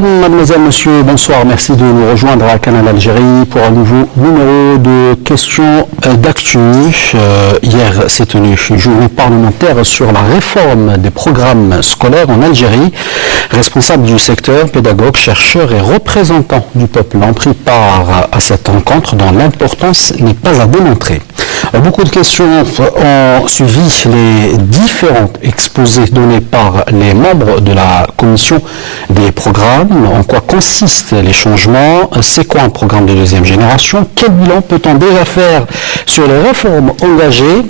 Mesdames, Mademoiselles, Messieurs, bonsoir. Merci de nous rejoindre à Canal Algérie pour un nouveau numéro de questions d'actu. Hier s'est tenu une journée parlementaire sur la réforme des programmes scolaires en Algérie. Responsables du secteur, pédagogues, chercheurs et représentants du peuple ont pris part à cette rencontre dont l'importance n'est pas à démontrer. Beaucoup de questions ont suivi les différents exposés donnés par les membres de la commission des programmes. En quoi consistent les changements? C'est quoi un programme de deuxième génération? Quel bilan peut-on déjà faire sur les réformes engagées?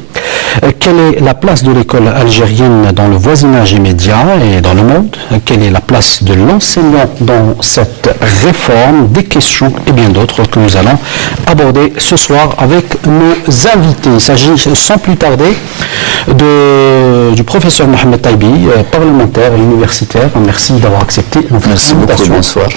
Quelle est la place de l'école algérienne dans le voisinage immédiat et dans le monde? Quelle est la place de l'enseignant dans cette réforme? Des questions et bien d'autres que nous allons aborder ce soir avec nos invités. Il s'agit sans plus tarder du professeur Mohamed Taibi, parlementaire et universitaire. Merci d'avoir accepté notre invitation. Bonsoir.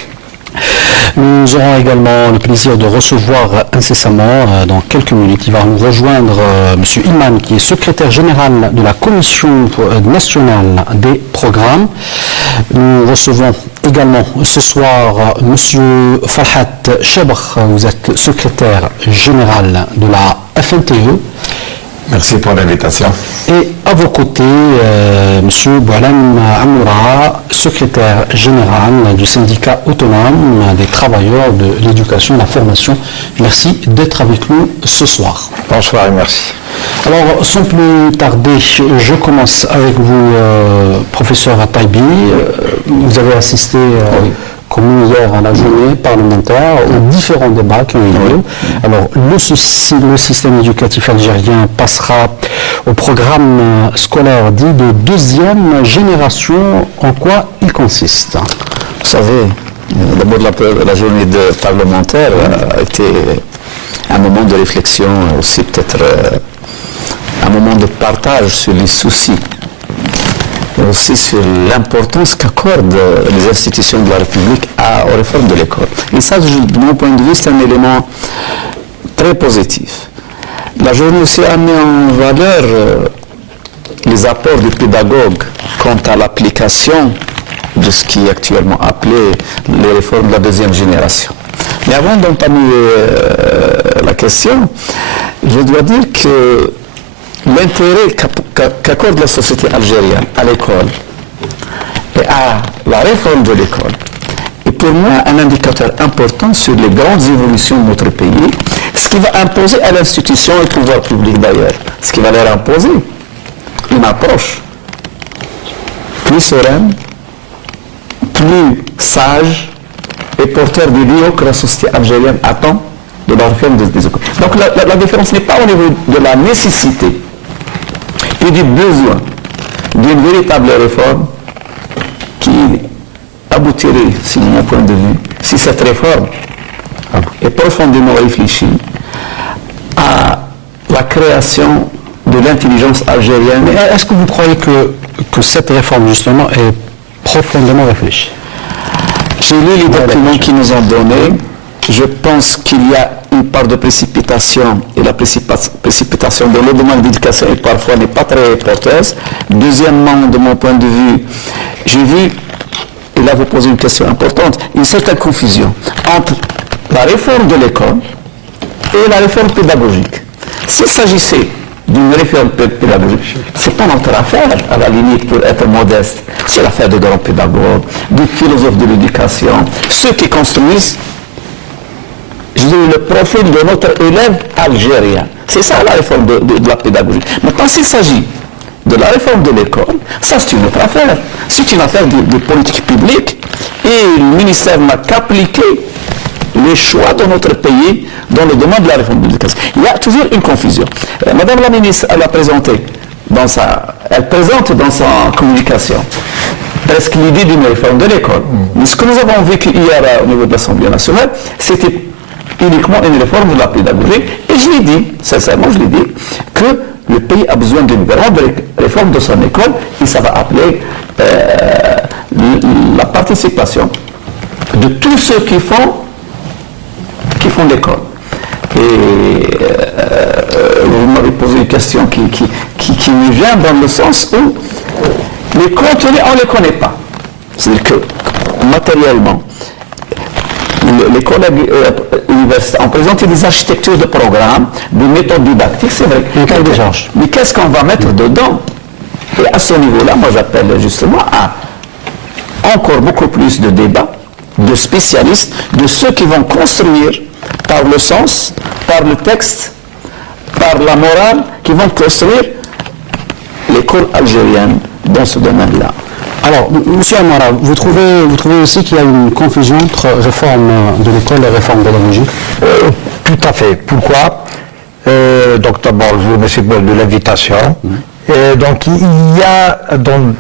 Nous aurons également le plaisir de recevoir incessamment, dans quelques minutes, il va nous rejoindre M. Iman, qui est secrétaire général de la Commission nationale des programmes. Nous recevons également ce soir M. Farhat Chebr, vous êtes secrétaire général de la FNTE. Merci pour l'invitation. Et à vos côtés, M. Boualam Amoura, secrétaire général du syndicat autonome des travailleurs de l'éducation et de la formation. Merci d'être avec nous ce soir. Bonsoir et merci. Alors, sans plus tarder, je commence avec vous, professeur Taibi. Vous avez assisté... comme hier à la journée parlementaire, aux différents débats qui ont eu lieu. Alors, le système éducatif algérien passera au programme scolaire dit de deuxième génération. En quoi il consiste? Vous savez, d'abord la journée parlementaire a été un moment de réflexion, aussi peut-être un moment de partage sur les soucis et aussi sur l'importance qu'accordent les institutions de la République aux réformes de l'école. Et ça, de mon point de vue, c'est un élément très positif. La journée aussi a mis en valeur les apports des pédagogues quant à l'application de ce qui est actuellement appelé les réformes de la deuxième génération. Mais avant d'entamer la question, je dois dire que l'intérêt qu'accorde la société algérienne à l'école et à la réforme de l'école est pour moi un indicateur important sur les grandes évolutions de notre pays, ce qui va imposer à l'institution et au pouvoir public d'ailleurs, ce qui va leur imposer une approche plus sereine, plus sage et porteur du lieu que la société algérienne attend de la réforme des écoles. Donc la différence n'est pas au niveau de la nécessité et du besoin d'une véritable réforme qui aboutirait, selon mon point de vue, si cette réforme est profondément réfléchie à la création de l'intelligence algérienne. Mais est-ce que vous croyez que cette réforme, justement, est profondément réfléchie? J'ai lu les documents qu'ils nous ont donnés. Je pense qu'il y a une part de précipitation, et la précipitation dans le domaine de l'éducation parfois n'est pas très porteuse. Deuxièmement, de mon point de vue, j'ai vu, et là vous posez une question importante, une certaine confusion entre la réforme de l'école et la réforme pédagogique. S'il s'agissait d'une réforme pédagogique, ce n'est pas notre affaire, à la limite, pour être modeste. C'est l'affaire de grands pédagogues, des philosophes de l'éducation, ceux qui construisent, je dis, le profil de notre élève algérien. C'est ça la réforme de la pédagogie. Maintenant, s'il s'agit de la réforme de l'école, ça c'est une autre affaire. C'est une affaire de politique publique et le ministère n'a qu'appliqué les choix de notre pays dans le domaine de la réforme de l'éducation. Il y a toujours une confusion. Madame la ministre, elle présente dans sa communication presque l'idée d'une réforme de l'école. Mais ce que nous avons vécu hier au niveau de l'Assemblée nationale, c'était uniquement une réforme de la pédagogie. Et je l'ai dit, sincèrement, que le pays a besoin d'une grande réforme de son école et ça va appeler la participation de tous ceux qui font l'école. Et vous m'avez posé une question qui me vient dans le sens où les contenus, on ne les connaît pas. C'est-à-dire que matériellement. Les collègues universitaires ont présenté des architectures de programmes, des méthodes didactiques, c'est vrai. Mais qu'est-ce qu'on va mettre dedans? Et à ce niveau-là, moi j'appelle justement à encore beaucoup plus de débats, de spécialistes, de ceux qui vont construire par le sens, par le texte, par la morale, qui vont construire l'école algérienne dans ce domaine-là. Alors, M. Amara, vous trouvez aussi qu'il y a une confusion entre réforme de l'école et réforme pédagogique? Tout à fait. Pourquoi? Donc d'abord, je vous remercie de l'invitation. Donc il y a dans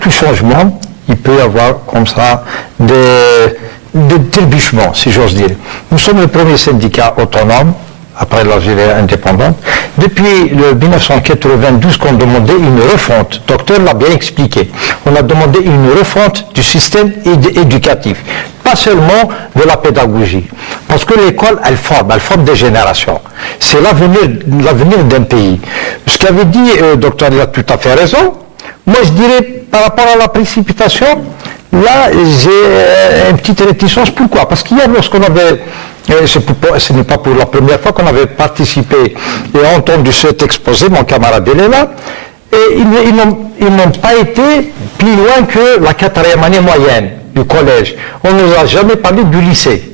tout changement, il peut y avoir comme ça des trébuchements, si j'ose dire. Nous sommes le premier syndicat autonome après l'Algérie indépendante. Depuis le 1992 qu'on demandait une refonte, le docteur l'a bien expliqué, on a demandé une refonte du système éducatif, pas seulement de la pédagogie, parce que l'école, elle forme des générations. C'est l'avenir d'un pays. Ce qu'avait dit le docteur, il a tout à fait raison. Moi, je dirais, par rapport à la précipitation, là, j'ai une petite réticence. Pourquoi? Parce qu'hier, lorsqu'on avait... ce n'est pas pour la première fois qu'on avait participé et entendu cet exposé, mon camarade est là, et ils n'ont pas été plus loin que la 4e année moyenne du collège. On ne nous a jamais parlé du lycée.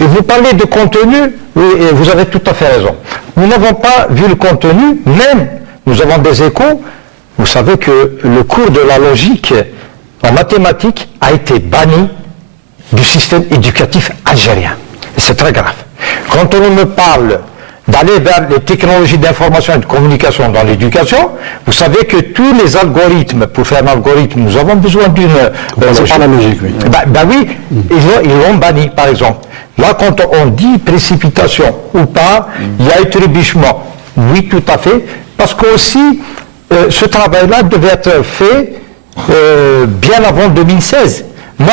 Et vous parlez de contenu, et vous avez tout à fait raison. Nous n'avons pas vu le contenu, même nous avons des échos. Vous savez que le cours de la logique en mathématiques a été banni du système éducatif algérien. Et c'est très grave. Quand on me parle d'aller vers les technologies d'information et de communication dans l'éducation, vous savez que tous les algorithmes, pour faire un algorithme, nous avons besoin d'une... c'est pas la logique, oui. Oui, ils l'ont banni, par exemple. Là, quand on dit précipitation ou pas, il y a trébuchement. Oui, tout à fait. Parce qu'aussi, ce travail-là devait être fait bien avant 2016. Moi,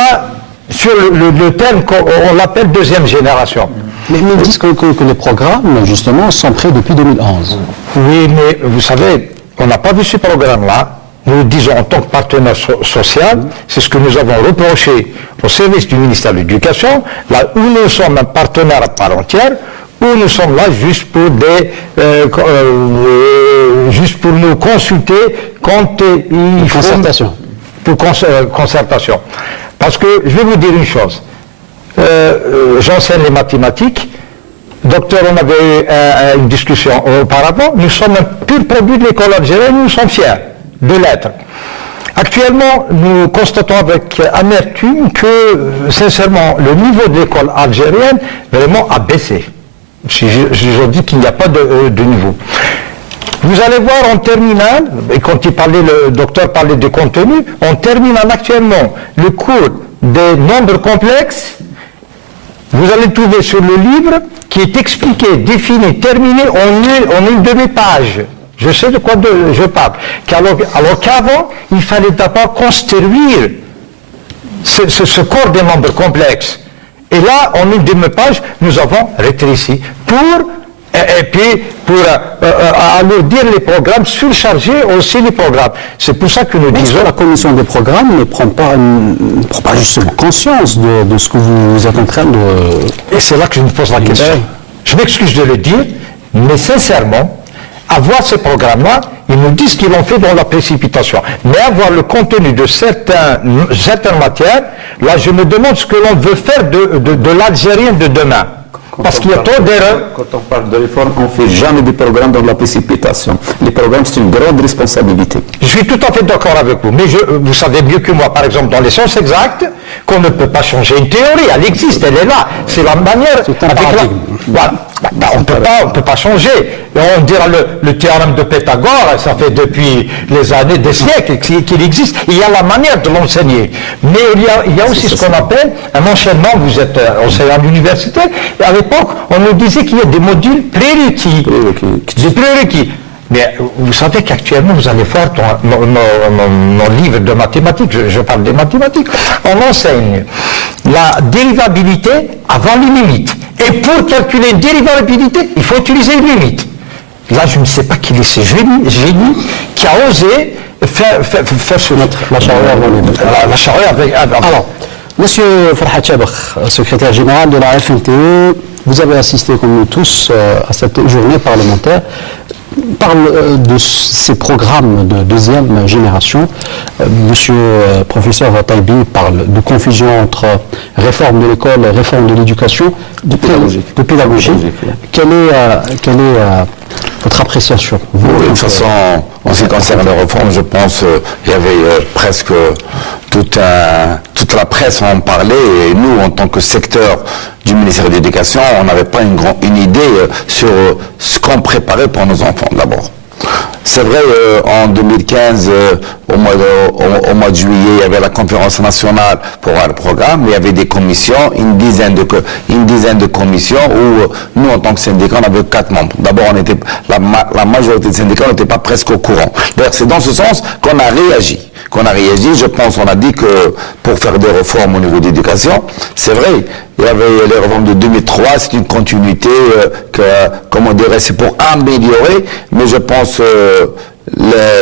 sur le thème qu'on l'appelle deuxième génération. Mais ils disent que les programmes, justement, sont prêts depuis 2011. Oui, mais vous savez, on n'a pas vu ce programme-là. Nous disons en tant que partenaire social, c'est ce que nous avons reproché au service du ministère de l'Éducation, là où nous sommes un partenaire à part entière, où nous sommes là juste pour juste pour nous consulter quand il faut... Concertation. Pour concertation. Parce que, je vais vous dire une chose, j'enseigne les mathématiques, docteur, on avait eu une discussion auparavant, nous sommes un pur produit de l'école algérienne, nous sommes fiers de l'être. Actuellement, nous constatons avec amertume que, sincèrement, le niveau de l'école algérienne vraiment a baissé. Je dis qu'il n'y a pas de niveau. Vous allez voir en terminale, et quand le docteur parlait de contenu, en terminale actuellement, le cours des nombres complexes, vous allez trouver sur le livre qui est expliqué, défini, terminé en une demi-page. Je sais de quoi je parle. Alors qu'avant, il fallait d'abord construire ce corps des nombres complexes. Et là, en une demi-page, nous avons rétréci et puis pour alourdir les programmes, surcharger aussi les programmes. C'est pour ça que nous disons... la commission des programmes ne prend pas justement conscience de ce que vous êtes en train de... Et c'est là que je me pose la question. Je m'excuse de le dire, mais sincèrement, avoir ces programmes-là, ils nous disent qu'ils l'ont fait dans la précipitation. Mais avoir le contenu de certaines matières, là je me demande ce que l'on veut faire de l'Algérien de demain. Parce qu'il y a trop d'erreurs. Quand on parle de réforme, on ne fait jamais des programmes dans la précipitation. Les programmes, c'est une grande responsabilité. Je suis tout à fait d'accord avec vous, mais vous savez mieux que moi, par exemple, dans les sciences exactes, qu'on ne peut pas changer une théorie, elle existe, elle est là. C'est la manière... Voilà. On ne peut pas changer. Et on dira le théorème de Pythagore, ça fait depuis les années, des siècles qu'il existe. Il y a la manière de l'enseigner. Mais il y a aussi ce qu'on appelle un enchaînement. Vous êtes enseignant universitaire. Et à l'époque, on nous disait qu'il y a des modules prérequis. Des prérequis. Mais vous savez qu'actuellement, vous allez voir nos livres de mathématiques, je parle des mathématiques, on enseigne la dérivabilité avant les limites. Et pour calculer une dérivabilité, il faut utiliser une limite. Là, je ne sais pas qui est ce génie qui a osé faire ce... La charrue avant les bœufs. La charrue avec... Alors, Monsieur Farhat Chabakh, secrétaire général de la FNTE, vous avez assisté comme nous tous à cette journée parlementaire. Parle de ces programmes de deuxième génération. Monsieur professeur Vataibi parle de confusion entre réforme de l'école et réforme de l'éducation. De pédagogie. Quelle est votre appréciation? De toute façon, en ce qui concerne les réformes, je pense qu'il y avait presque toute la presse en parlait, et nous, en tant que secteur du ministère de l'Éducation, on n'avait pas une idée sur ce qu'on préparait pour nos enfants d'abord. C'est vrai, en 2015, au mois de juillet, il y avait la conférence nationale pour voir le programme, il y avait des commissions, une dizaine de commissions où nous, en tant que syndicat, on avait 4 membres. D'abord, la majorité des syndicats n'était pas presque au courant. D'ailleurs, c'est dans ce sens qu'on a réagi. Je pense, on a dit que pour faire des réformes au niveau de l'éducation, c'est vrai, il y avait les réformes de 2003, c'est une continuité comme on dirait, c'est pour améliorer, mais je pense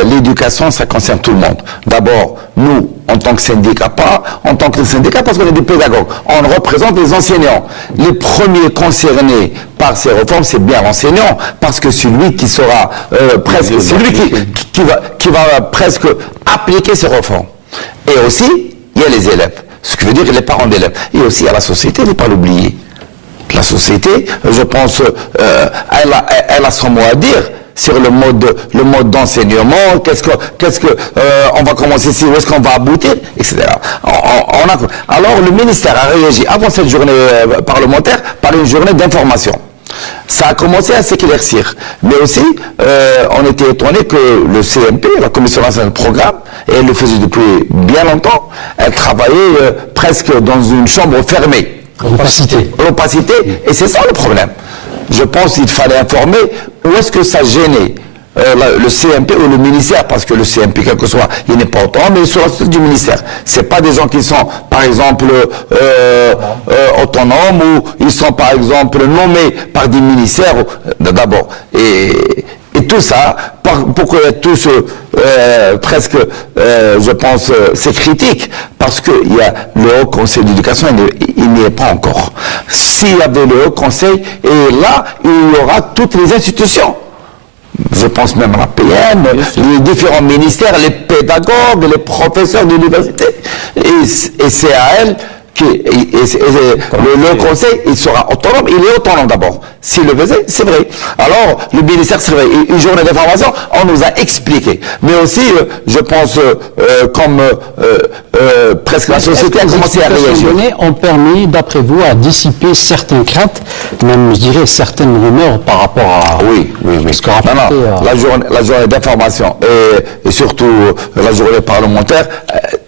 l'éducation, ça concerne tout le monde. D'abord, nous, en tant que syndicat, parce qu'on est des pédagogues, on représente les enseignants. Les premiers concernés par ces réformes, c'est bien l'enseignant, parce que c'est lui qui sera presque, c'est lui qui va presque appliquer ces réformes. Et aussi, il y a les élèves, ce qui veut dire les parents d'élèves. Et aussi, il y a la société, il ne faut pas l'oublier. La société, je pense, elle a son mot à dire sur le mode d'enseignement, on va commencer ici, où est-ce qu'on va aboutir, etc. Alors, le ministère a réagi avant cette journée parlementaire par une journée d'information. Ça a commencé à s'éclaircir. Mais aussi, on était étonné que le CMP, la Commission nationale de programme, et elle le faisait depuis bien longtemps, elle travaillait presque dans une chambre fermée. L'opacité, et c'est ça le problème. Je pense qu'il fallait informer où est-ce que ça gênait le CMP ou le ministère, parce que le CMP, quel que soit, il n'est pas autonome, mais il est sur la structure du ministère. C'est pas des gens qui sont, par exemple, autonomes, ou ils sont, par exemple, nommés par des ministères, d'abord. Et tout ça, pourquoi tous presque, je pense, c'est critique, parce qu'il y a le Haut Conseil d'éducation, il n'y est pas encore. S'il y avait le Haut Conseil, et là, il y aura toutes les institutions. Je pense même à la PM, les différents ministères, les pédagogues, les professeurs d'université. Et c'est à elle le conseil, il sera autonome, il est autonome d'abord. S'il le faisait, c'est vrai. Alors, le ministère, c'est vrai, une journée d'information, on nous a expliqué. Mais aussi, je pense, comme presque la société a commencé à réagir. Ont permis, d'après vous, à dissiper certaines craintes, même, je dirais, certaines rumeurs par rapport à... Oui. La journée d'information et surtout la journée parlementaire,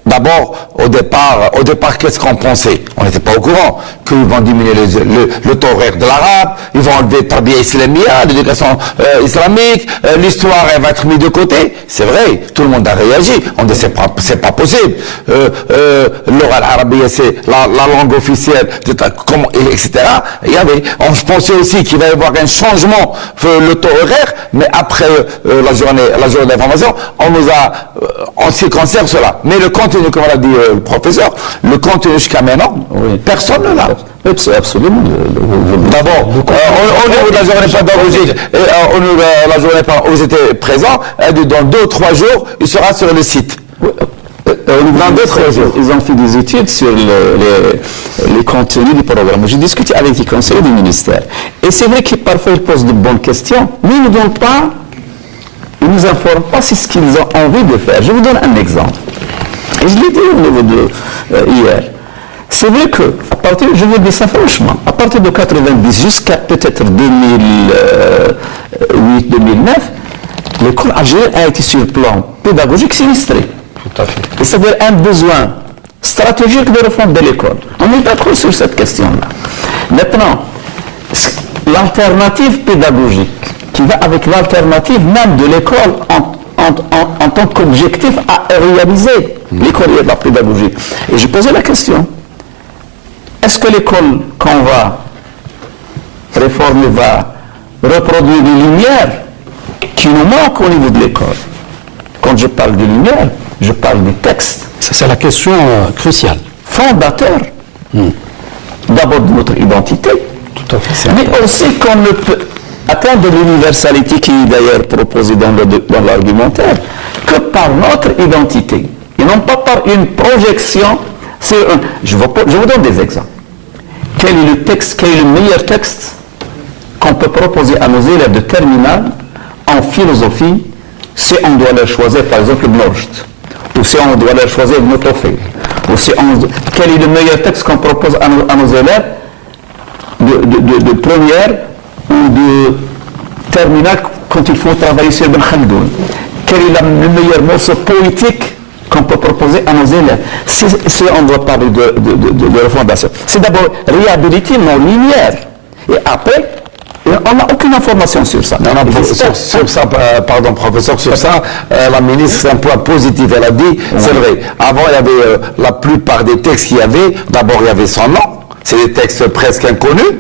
d'abord, au départ, qu'est-ce qu'on pensait? On n'était pas au courant qu'ils vont diminuer le taux horaire de l'arabe, ils vont enlever Tabia Islamia, l'éducation islamique, l'histoire elle va être mise de côté. C'est vrai, tout le monde a réagi. On dit c'est pas possible. L'oral arabia, c'est la langue officielle, etc. Je pensais aussi qu'il va y avoir un changement le taux horaire, mais après la journée d'information, on nous a en ce qui concerne cela. Mais le contenu, comme l'a dit le professeur, le contenu jusqu'à maintenant, personne ne l'a. Absolument. D'abord, au niveau de la journée pédagogique, au niveau de la journée où vous étiez présent, dans 2 ou 3 jours, il sera sur le site. Dans 2 ou 3 jours, ils ont fait des études sur les contenus du programme. J'ai discuté avec les conseillers du ministère. Et c'est vrai que parfois ils posent de bonnes questions, mais ils ne donnent pas, ils ne nous informent pas sur ce qu'ils ont envie de faire. Je vous donne un exemple. Et je l'ai dit au niveau de hier. C'est vrai que, je vous dis ça franchement, à partir de 90 jusqu'à peut-être 2008-2009, l'école algérienne a été sur le plan pédagogique sinistré. Tout à fait. Et ça veut dire un besoin stratégique de refonte de l'école. On est d'accord sur cette question-là. Maintenant, l'alternative pédagogique qui va avec l'alternative même de l'école en tant qu'objectif à réaliser l'école et la pédagogie. Et je posais la question, est-ce que l'école qu'on va réformer va reproduire les lumières qui nous manque au niveau de l'école. Quand je parle de lumière, je parle des textes. Ça, c'est la question cruciale. Fondateurs, d'abord de notre identité, Tout à fait. mais aussi qu'on ne peut atteindre l'universalité qui est d'ailleurs proposée dans l'argumentaire que par notre identité, et non pas par une projection sur un... Je vous donne des exemples. Quel est le meilleur texte qu'on peut proposer à nos élèves de terminale en philosophie si on doit leur choisir par exemple Bnorcht, ou si on doit leur choisir Motofé, ou si quel est le meilleur texte qu'on propose à nos élèves de première ou de terminale quand il faut travailler sur Ben Khaldoun? Quel est le meilleur morceau poétique qu'on peut proposer à nos élèves? Si on doit parler de refondation, c'est d'abord réhabiliter nos lumières. Et après, on n'a aucune information sur ça. Non, sur ça, pardon professeur, sur ça, la ministre, c'est un point positif. Elle a dit, c'est vrai, avant il y avait la plupart des textes qu'il y avait, d'abord il y avait son nom, c'est des textes presque inconnus,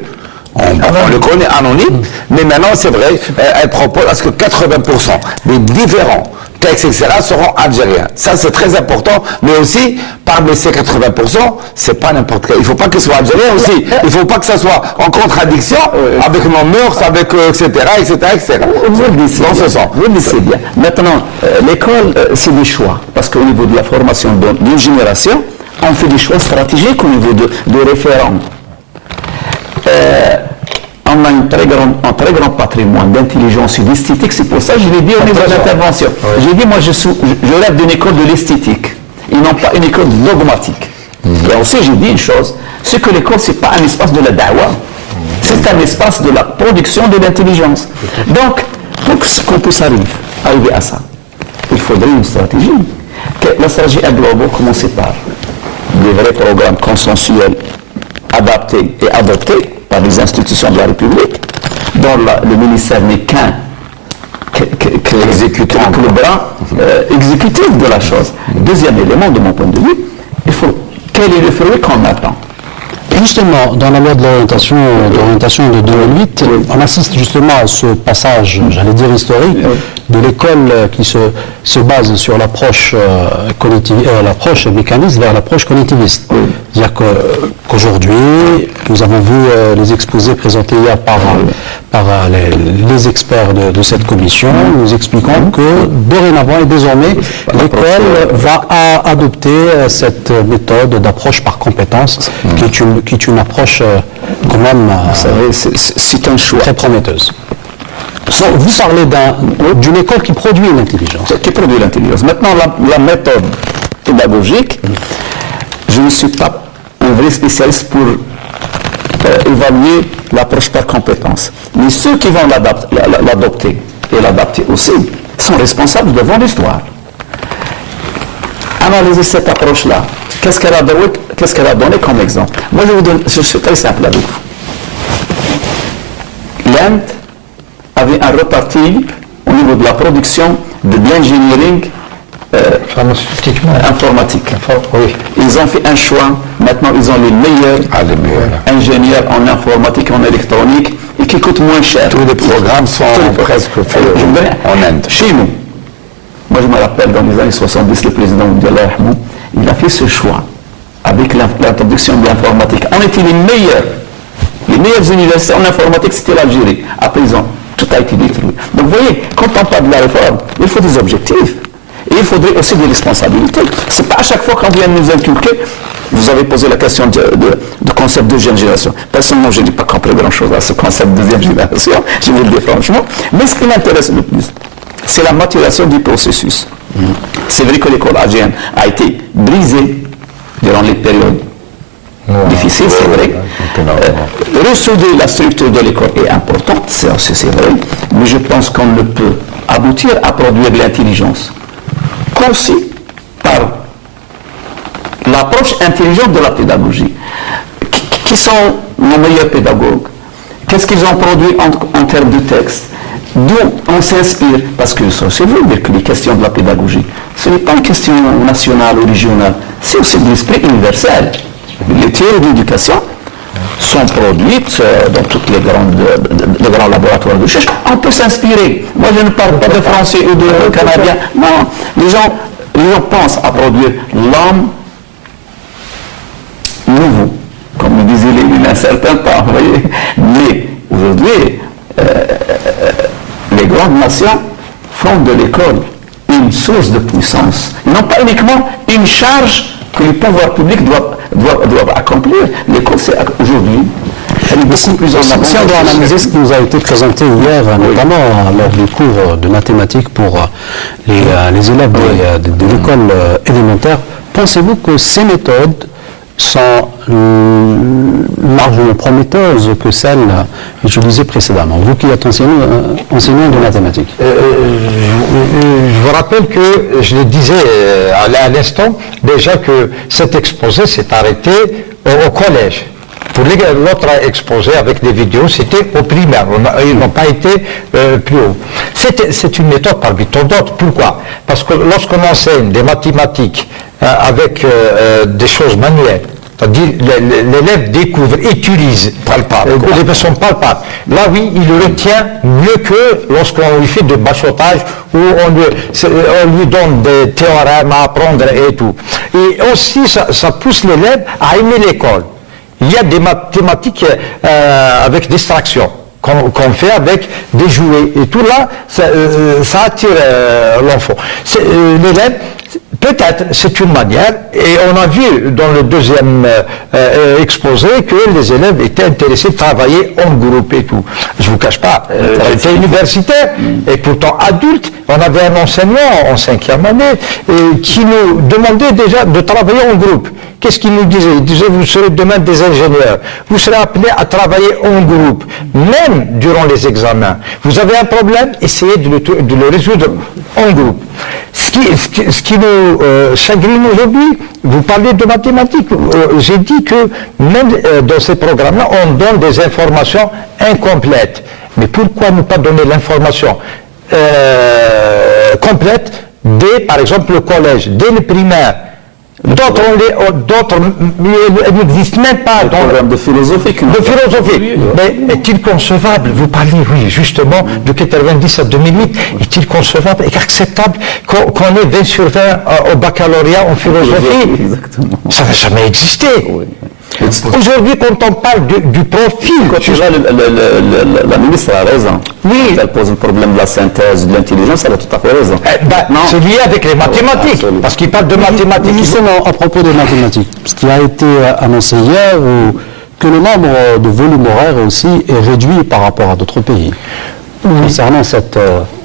on le connaît anonyme, mais maintenant c'est vrai, elle propose à ce que 80% des différents textes, etc., seront algériens. Ça, c'est très important, mais aussi, parmi ces 80%, c'est pas n'importe quel. Il ne faut pas que ce soit algérien aussi. Il ne faut pas que ça soit en contradiction avec nos mœurs, avec, etc., etc. Vous le dans ce sens. Vous le disiez bien. Maintenant, l'école, c'est des choix. Parce qu'au niveau de la formation d'une génération, on fait des choix stratégiques au niveau de référents. On a un très grand patrimoine d'intelligence et d'esthétique. C'est pour ça que je l'ai dit au niveau de l'intervention. J'ai dit, moi, je rêve d'une école de l'esthétique et non pas une école dogmatique. Et aussi, j'ai dit une chose, c'est que l'école, ce n'est pas un espace de la da'wa, c'est un espace de la production de l'intelligence. Donc, pour qu'on puisse arriver à ça, il faudrait une stratégie. La stratégie à global commencer par des vrais programmes consensuels, adaptés et adoptés par les institutions de la République, dont le ministère n'est qu'un le bras exécutif de la chose. Deuxième élément, de mon point de vue, quel est le fruit qu'on attend? Justement, dans la loi de l'orientation de 2008, on assiste justement à ce passage, j'allais dire historique, de l'école qui se base sur l'approche l'approche mécaniste vers l'approche cognitiviste. C'est-à-dire qu'aujourd'hui, nous avons vu les exposés présentés hier par les experts de cette commission, nous expliquant que dorénavant et désormais, l'école va adopter cette méthode d'approche par compétence, qui est une approche quand même c'est un choix très prometteuse. Vous parlez d'une école qui produit l'intelligence. Qui produit l'intelligence. Maintenant, la méthode pédagogique, je ne suis pas un vrai spécialiste pour évaluer l'approche par compétence. Mais ceux qui vont l'adopter et l'adapter aussi sont responsables devant l'histoire. Analysez cette approche-là. Qu'est-ce qu'elle a donné comme exemple? Moi, je suis très simple avec vous. L'Inde avait un reparti au niveau de la production de l'engineering informatique. Ils ont fait un choix. Maintenant, ils ont les meilleurs ingénieurs en informatique, en électronique, et qui coûtent moins cher. Tous les programmes sont presque faits en Inde. Chez nous, moi je me rappelle dans les années 70, le président Abdallah Ahmed, il a fait ce choix avec l'introduction de l'informatique. On était les meilleures universités en informatique, c'était l'Algérie. À présent, tout a été détruit. Donc vous voyez, quand on parle de la réforme, il faut des objectifs. Et il faudrait aussi des responsabilités. Ce n'est pas à chaque fois qu'on vient nous inculquer. Vous avez posé la question de concept de deuxième génération. Personnellement, je n'ai pas compris grand-chose à ce concept de deuxième génération, je vous le dis franchement. Mais ce qui m'intéresse le plus, c'est la maturation du processus. C'est vrai que l'école algérienne a été brisée durant les périodes difficiles, c'est vrai. Ressouder la structure de l'école est importante, c'est vrai. Mais je pense qu'on ne peut aboutir à produire de l'intelligence qu'aussi par l'approche intelligente de la pédagogie. Qui sont nos meilleurs pédagogues? Qu'est-ce qu'ils ont produit en termes de texte? D'où on s'inspire? Parce que c'est vrai dire que les questions de la pédagogie, ce n'est pas une question nationale ou régionale, c'est aussi de l'esprit universel. Les théories de l'éducation sont produites dans tous les grands laboratoires de recherche, on peut s'inspirer. Moi, je ne parle pas de français ou de canadien. Non, les gens pensent à produire l'homme nouveau, comme le disait Lénine à un certain temps. Vous voyez. Mais aujourd'hui, les grandes nations font de l'école une source de puissance, non pas uniquement une charge que les pouvoirs publics doivent accomplir. L'école, c'est aujourd'hui, elle est beaucoup plus en avant. Si on doit analyser ce qui nous a été présenté hier, notamment lors du cours de mathématiques pour les élèves de l'école élémentaire, pensez-vous que ces méthodes sont largement prometteuses que celles utilisées précédemment, vous qui êtes enseignant de mathématiques? Je vous rappelle que je le disais à l'instant déjà que cet exposé s'est arrêté au collège. Pour l'autre exposé avec des vidéos, c'était au primaire. Ils n'ont pas été plus haut. C'est une méthode parmi tant d'autres. Pourquoi? Parce que lorsqu'on enseigne des mathématiques avec des choses manuelles, c'est-à-dire l'élève découvre, utilise de façon palpable. Là, oui, il le retient mieux que lorsqu'on lui fait de bachotage où on lui donne des théorèmes à apprendre et tout. Et aussi, ça pousse l'élève à aimer l'école. Il y a des mathématiques avec distraction qu'on fait avec des jouets. Et tout là, ça attire l'enfant. L'élève, peut-être, c'est une manière, et on a vu dans le deuxième exposé que les élèves étaient intéressés de travailler en groupe et tout. Je ne vous cache pas, j'étais universitaire, et pourtant adulte, on avait un enseignant en 5e année qui nous demandait déjà de travailler en groupe. Qu'est-ce qu'il nous disait? Il disait, vous serez demain des ingénieurs, vous serez appelés à travailler en groupe, même durant les examens. Vous avez un problème, essayez de le résoudre en groupe. Ce qui nous chagrine aujourd'hui, vous parlez de mathématiques, j'ai dit que même dans ces programmes-là, on donne des informations incomplètes. Mais pourquoi ne pas donner l'information complète dès, par exemple, le collège, dès le primaire? D'autres n'existent même pas dans le programme de philosophie. Mais est-il concevable, vous parlez, oui, justement, de 90 à 2008, est-il concevable et acceptable qu'on ait 20 sur 20 au baccalauréat en philosophie? Exactement. Ça n'a jamais existé. Oui. Aujourd'hui, quand on parle du profil... La ministre a raison. Oui. Quand elle pose le problème de la synthèse, de l'intelligence, elle a tout à fait raison. C'est lié avec les mathématiques, parce qu'il parle de mathématiques. Justement, à propos des mathématiques, ce qui a été annoncé hier, que le nombre de volumes horaires aussi est réduit par rapport à d'autres pays. Concernant cette...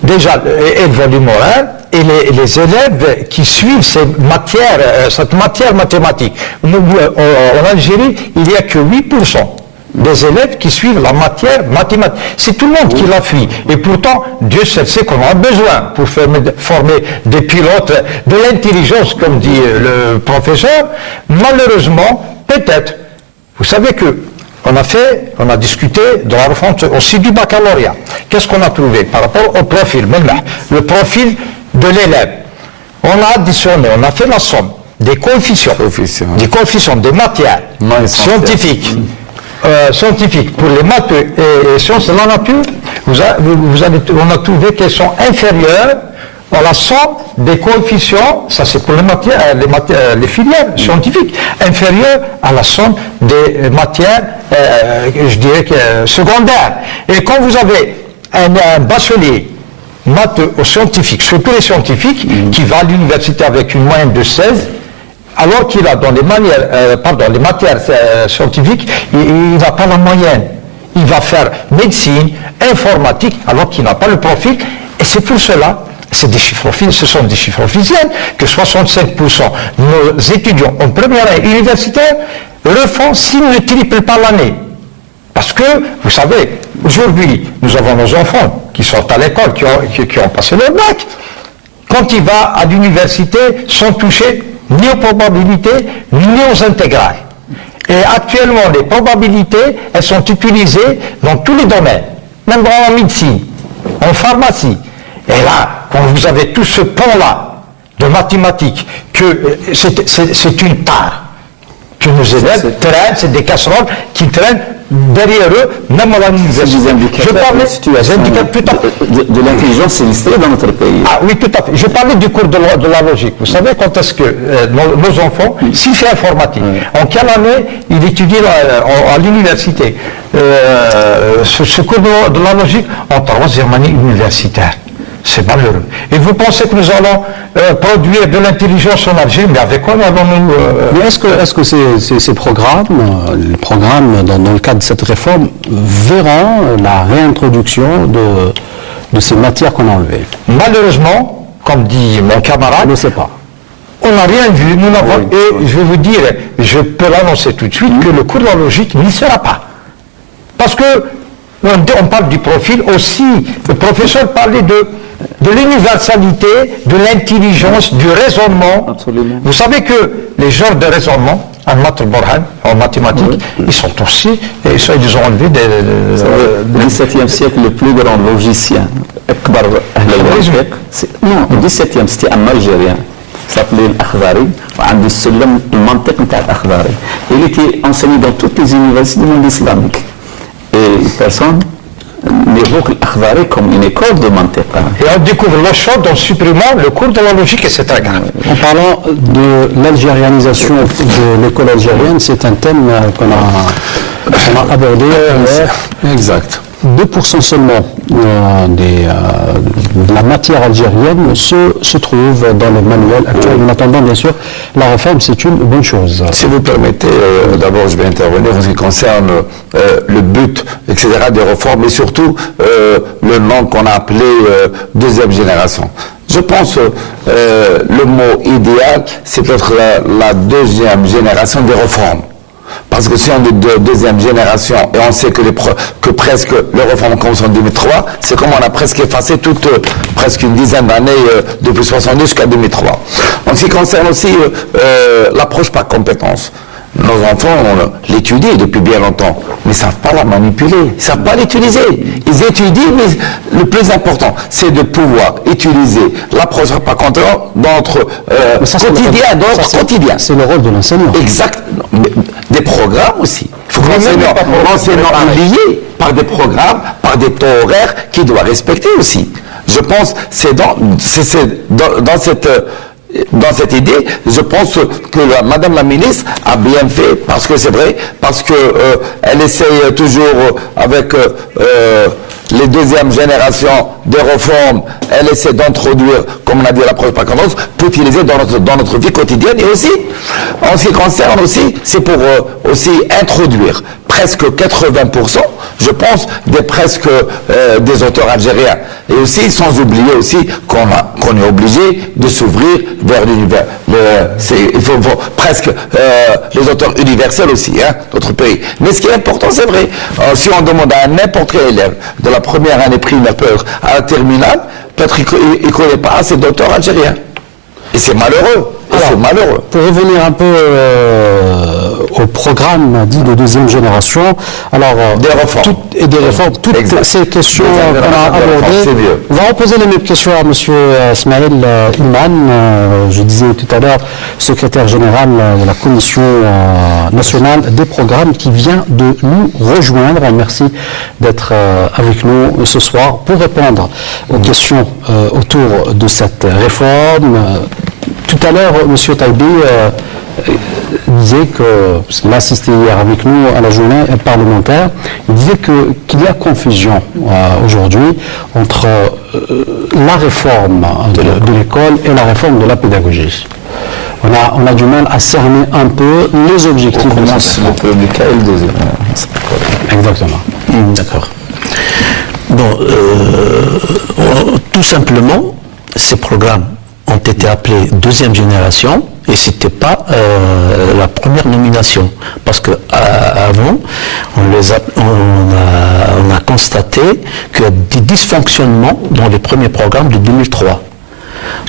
Déjà, et le volume horaire, et les élèves qui suivent cette matière mathématique. En Algérie, il n'y a que 8% des élèves qui suivent la matière mathématique. C'est tout le monde qui la fuit. Et pourtant, Dieu seul sait qu'on a besoin pour former des pilotes de l'intelligence, comme dit le professeur. Malheureusement, peut-être, vous savez que on a discuté de la refonte aussi du baccalauréat. Qu'est-ce qu'on a trouvé par rapport au profil? Le profil de l'élève. On a additionné, on a fait la somme des coefficients, des matières scientifiques. Scientifiques pour les maths et sciences de la nature, on a trouvé qu'elles sont inférieures à la somme des coefficients, ça c'est pour les filières scientifiques, inférieures à la somme des matières, je dirais secondaires. Et quand vous avez un bachelier maths scientifiques, surtout les scientifiques, qui va à l'université avec une moyenne de 16, alors qu'il a dans les matières scientifiques, il n'a pas la moyenne. Il va faire médecine, informatique, alors qu'il n'a pas le profil. Et c'est pour cela, ce sont des chiffres officiels, que 65% de nos étudiants en première année universitaire le font s'ils ne triplent pas l'année. Parce que, vous savez, aujourd'hui, nous avons nos enfants qui sont à l'école, qui ont passé leur bac. Quand ils vont à l'université, sont touchés ni aux probabilités, ni aux intégrales. Et actuellement, les probabilités, elles sont utilisées dans tous les domaines, même en médecine, en pharmacie. Et là, quand vous avez tout ce pont-là de mathématiques, que c'est une tare. que nos élèves traînent, c'est des casseroles qui traînent derrière eux, même à l'université. Je parlais de l'intelligence illustrée dans notre pays. Ah oui, tout à fait. Je parlais du cours de la logique. Vous savez quand est-ce que nos enfants, s'il fait informatique, en quelle année il étudie à l'université ce cours de la logique en 3e année universitaire. C'est malheureux. Et vous pensez que nous allons produire de l'intelligence en Algérie, mais avec quoi allons-nous... Mais est-ce que ces programmes, les programmes dans le cadre de cette réforme, verront la réintroduction de ces matières qu'on a enlevées? Malheureusement, comme dit mon camarade, Je ne sais pas. on n'a rien vu. Nous n'avons, et je vais vous dire, je peux l'annoncer tout de suite, que le cours de la logique n'y sera pas. Parce que on parle du profil aussi. Le professeur parlait de l'universalité, de l'intelligence, du raisonnement. Absolument. Vous savez que les genres de raisonnement, en mathématiques, ils sont aussi, ils ont enlevé Au XVIIe siècle, le plus grand logicien, non, au XVIIe, c'était un Algérien. Il s'appelait l'Akhdari, le mantiq de l'Akhdari. Il était enseigné dans toutes les universités du monde islamique. Et personne n'évoque l'Akhdari comme une école de mantiq. Et on découvre le chose en supprimant le cours de la logique, et c'est très grave. En parlant de l'algérianisation de l'école algérienne, c'est un thème qu'on a abordé. Exact. 2% seulement de la matière algérienne se trouve dans les manuels actuels. En attendant, bien sûr, la réforme, c'est une bonne chose. Si vous permettez, d'abord je vais intervenir en ce qui concerne le but, etc. des réformes et surtout le nom qu'on a appelé deuxième génération. Je pense le mot idéal, c'est peut-être la deuxième génération des réformes. Parce que si on est de deuxième génération et on sait que presque les réformes commencent en 2003, c'est comme on a presque effacé presque une dizaine d'années depuis 70 jusqu'à 2003. En ce qui concerne aussi l'approche par compétence. Nos enfants l'étudient depuis bien longtemps, mais ils ne savent pas la manipuler, ils ne savent pas l'utiliser. Ils étudient, mais le plus important, c'est de pouvoir utiliser l'approche par compétence dans notre quotidien. C'est le rôle de l'enseignant. Exact. Des programmes aussi. Il faut que l'enseignant est lié par des programmes, par des taux horaires qu'il doit respecter aussi. Je pense que c'est dans cette idée, je pense que Madame la ministre a bien fait, parce que c'est vrai, parce que elle essaye toujours avec les deuxièmes générations des réformes, elle essaie d'introduire, comme on a dit, l'approche par compétence, pour utiliser dans notre vie quotidienne. Et aussi, en ce qui concerne aussi, c'est pour aussi introduire presque 80%, je pense, des auteurs algériens. Et aussi, sans oublier aussi qu'on est obligé de s'ouvrir vers l'univers. Il faut presque les auteurs universels aussi, d'autres pays. Mais ce qui est important, c'est vrai, si on demande à n'importe quel élève de la première année primaire à la terminale, peut-être qu'il ne connaît pas assez d'auteurs algériens. Et c'est malheureux. Pour revenir un peu au programme dit de deuxième génération, alors des réformes. Toutes ces questions qu'on a abordées, on va reposer les mêmes questions à M. Ismaël Ilman, je disais tout à l'heure, secrétaire général de la Commission nationale des programmes, qui vient de nous rejoindre. Merci d'être avec nous ce soir pour répondre aux questions autour de cette réforme. Tout à l'heure, M. Taïbi disait parce qu'il a assisté hier avec nous à la journée parlementaire, il disait qu'il y a confusion aujourd'hui entre la réforme de l'école et la réforme de la pédagogie. On a du mal à cerner un peu les objectifs de cette réforme. Exactement. D'accord. Bon, tout simplement, ces programmes ont été appelés deuxième génération et c'était pas la première nomination parce que avant on a constaté qu'il y a des dysfonctionnements dans les premiers programmes de 2003.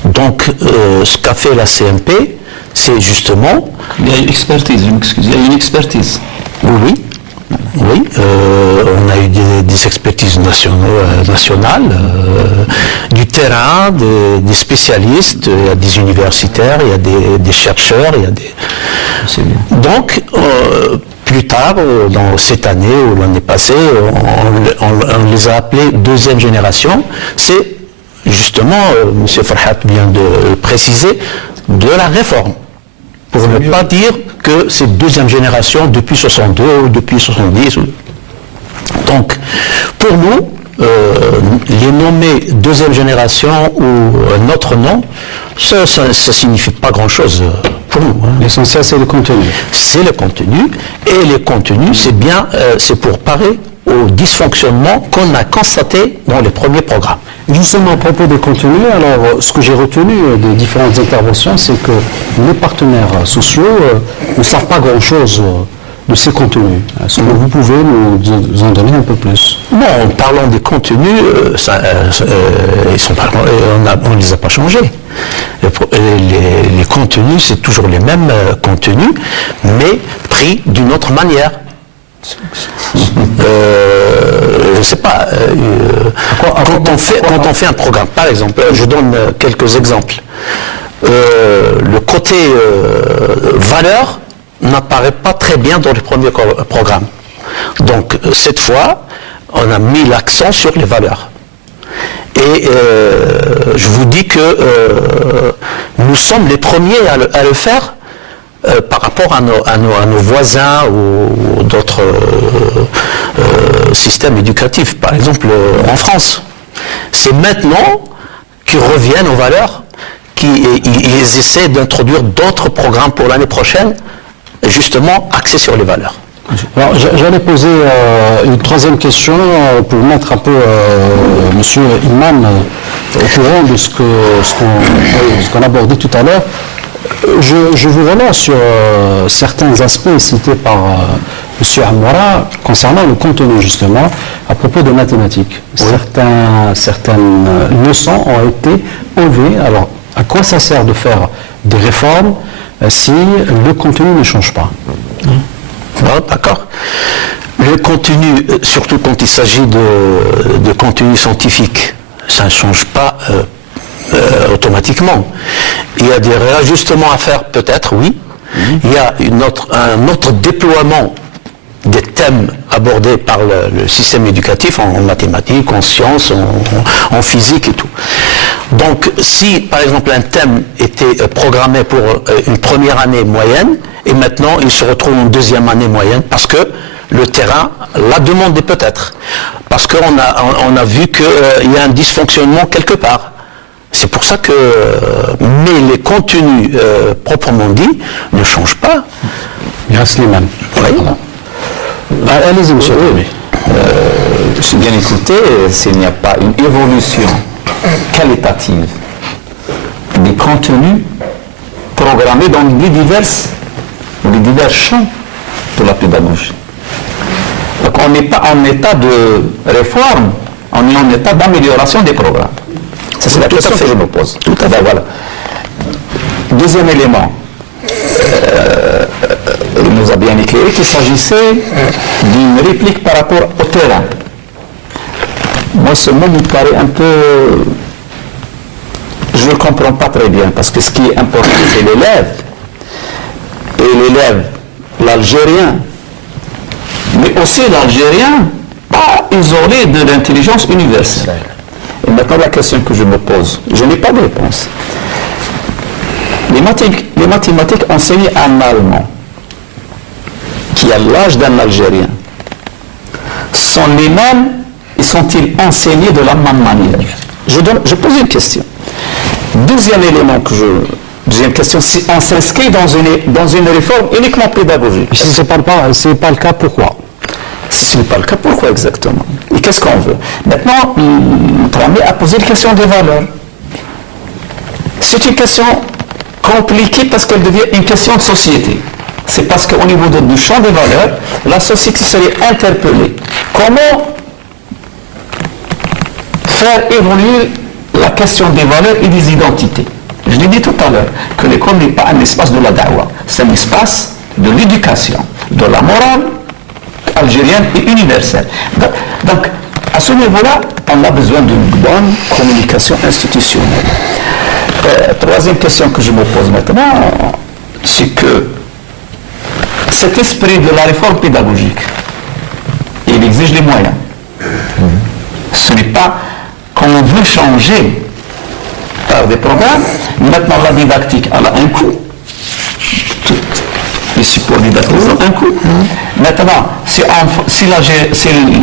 Donc ce qu'a fait la CMP, c'est justement il y a une expertise, je m'excuse, il y a une expertise. Oui, on a eu des expertises nationales, du terrain, des spécialistes, il y a des universitaires, il y a des chercheurs, il y a des... Donc, plus tard, dans cette année ou l'année passée, on les a appelés deuxième génération. C'est justement, M. Farhat vient de le préciser, de la réforme. Pour ne pas dire que c'est deuxième génération depuis 62 ou depuis 70. Donc, pour nous, les nommer deuxième génération ou un autre nom, ça ne signifie pas grand-chose pour nous. L'essentiel, c'est le contenu. C'est le contenu, et le contenu, c'est pour parer au dysfonctionnement qu'on a constaté dans les premiers programmes. Justement, à propos des contenus, alors ce que j'ai retenu des différentes interventions, c'est que les partenaires sociaux ne savent pas grand-chose de ces contenus. Est-ce que vous pouvez nous en donner un peu plus? Non, en parlant des contenus, on ne les a pas changés. Les contenus, c'est toujours les mêmes contenus, mais pris d'une autre manière. Je ne sais pas, quand on fait un programme, par exemple, je donne quelques exemples. Le côté valeur n'apparaît pas très bien dans les premiers programmes. Donc, cette fois, on a mis l'accent sur les valeurs. Et je vous dis que nous sommes les premiers à le faire par rapport à nos voisins ou d'autres systèmes éducatifs. Par exemple, en France. C'est maintenant qu'ils reviennent aux valeurs, qu'ils essaient d'introduire d'autres programmes pour l'année prochaine, justement axés sur les valeurs. Alors, j'allais poser une troisième question pour mettre un peu Monsieur Imam au courant de ce qu'on abordait tout à l'heure. Je vous relance sur certains aspects cités par M. Amoura concernant le contenu justement à propos de mathématiques. Oui. Certaines leçons ont été enlevées. Alors, à quoi ça sert de faire des réformes si le contenu ne change pas? D'accord. Le contenu, surtout quand il s'agit de contenu scientifique, ça ne change pas automatiquement. Il y a des réajustements à faire, peut-être, oui. Il y a un autre déploiement des thèmes abordés par le système éducatif en mathématiques, en sciences, en physique et tout. Donc, si, par exemple, un thème était programmé pour une première année moyenne, et maintenant, il se retrouve en deuxième année moyenne, parce que le terrain l'a demandé peut-être. Parce qu'on a vu qu'il y a un dysfonctionnement quelque part. C'est pour ça que... mais les contenus proprement dits ne changent pas. Il reste les mêmes. Oui. Allez-y, monsieur. Je suis bien écouté, s'il n'y a pas une évolution qualitative des contenus programmés dans les divers champs de la pédagogie. Donc on n'est pas en état de réforme, on est en état d'amélioration des programmes. Ça, c'est la question que je me pose. Tout à fait. Voilà. Deuxième élément, il nous a bien éclairé qu'il s'agissait d'une réplique par rapport au terrain. Moi, ce mot me paraît un peu... Je ne le comprends pas très bien, parce que ce qui est important, c'est l'élève. Et l'élève, l'Algérien, mais aussi l'Algérien, pas isolé de l'intelligence universelle. Et maintenant, la question que je me pose, je n'ai pas de réponse. Les mathématiques enseignées en allemand, qui a l'âge d'un Algérien, sont les mêmes et sont-ils enseignés de la même manière? Je pose une question. Deuxième question, si on s'inscrit dans une réforme uniquement pédagogique. Si ce n'est pas le cas, pourquoi? Si ce n'est pas le cas, pourquoi exactement? Et qu'est-ce qu'on veut? Maintenant, notre ami a posé la question des valeurs. C'est une question compliquée parce qu'elle devient une question de société. C'est parce qu'au niveau du champ des valeurs, la société serait interpellée. Comment faire évoluer la question des valeurs et des identités? Je l'ai dit tout à l'heure, que l'école n'est pas un espace de la da'wa, c'est un espace de l'éducation, de la morale algérienne et universelle. Donc, À ce niveau-là, on a besoin d'une bonne communication institutionnelle. Troisième question que je me pose maintenant, c'est que cet esprit de la réforme pédagogique, il exige des moyens. Ce n'est pas qu'on veut changer par des programmes. Maintenant, la didactique, elle a un coût. Tous les supports didactiques ont un coût. Maintenant, si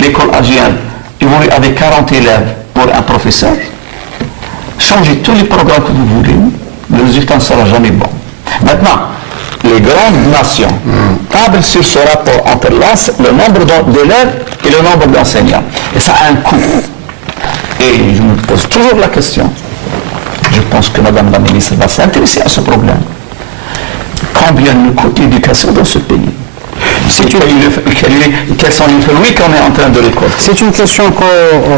l'école AGN évolue avec 40 élèves pour un professeur, changez tous les programmes que vous voulez, le résultat ne sera jamais bon. Maintenant, les grandes nations tablent sur ce rapport entre le nombre d'élèves et le nombre d'enseignants. Et ça a un coût. Et je me pose toujours la question, je pense que Madame la ministre va s'intéresser à ce problème. Combien nous coûte l'éducation dans ce pays? Quels sont les fruits qu'on est en train de récolter? C'est une question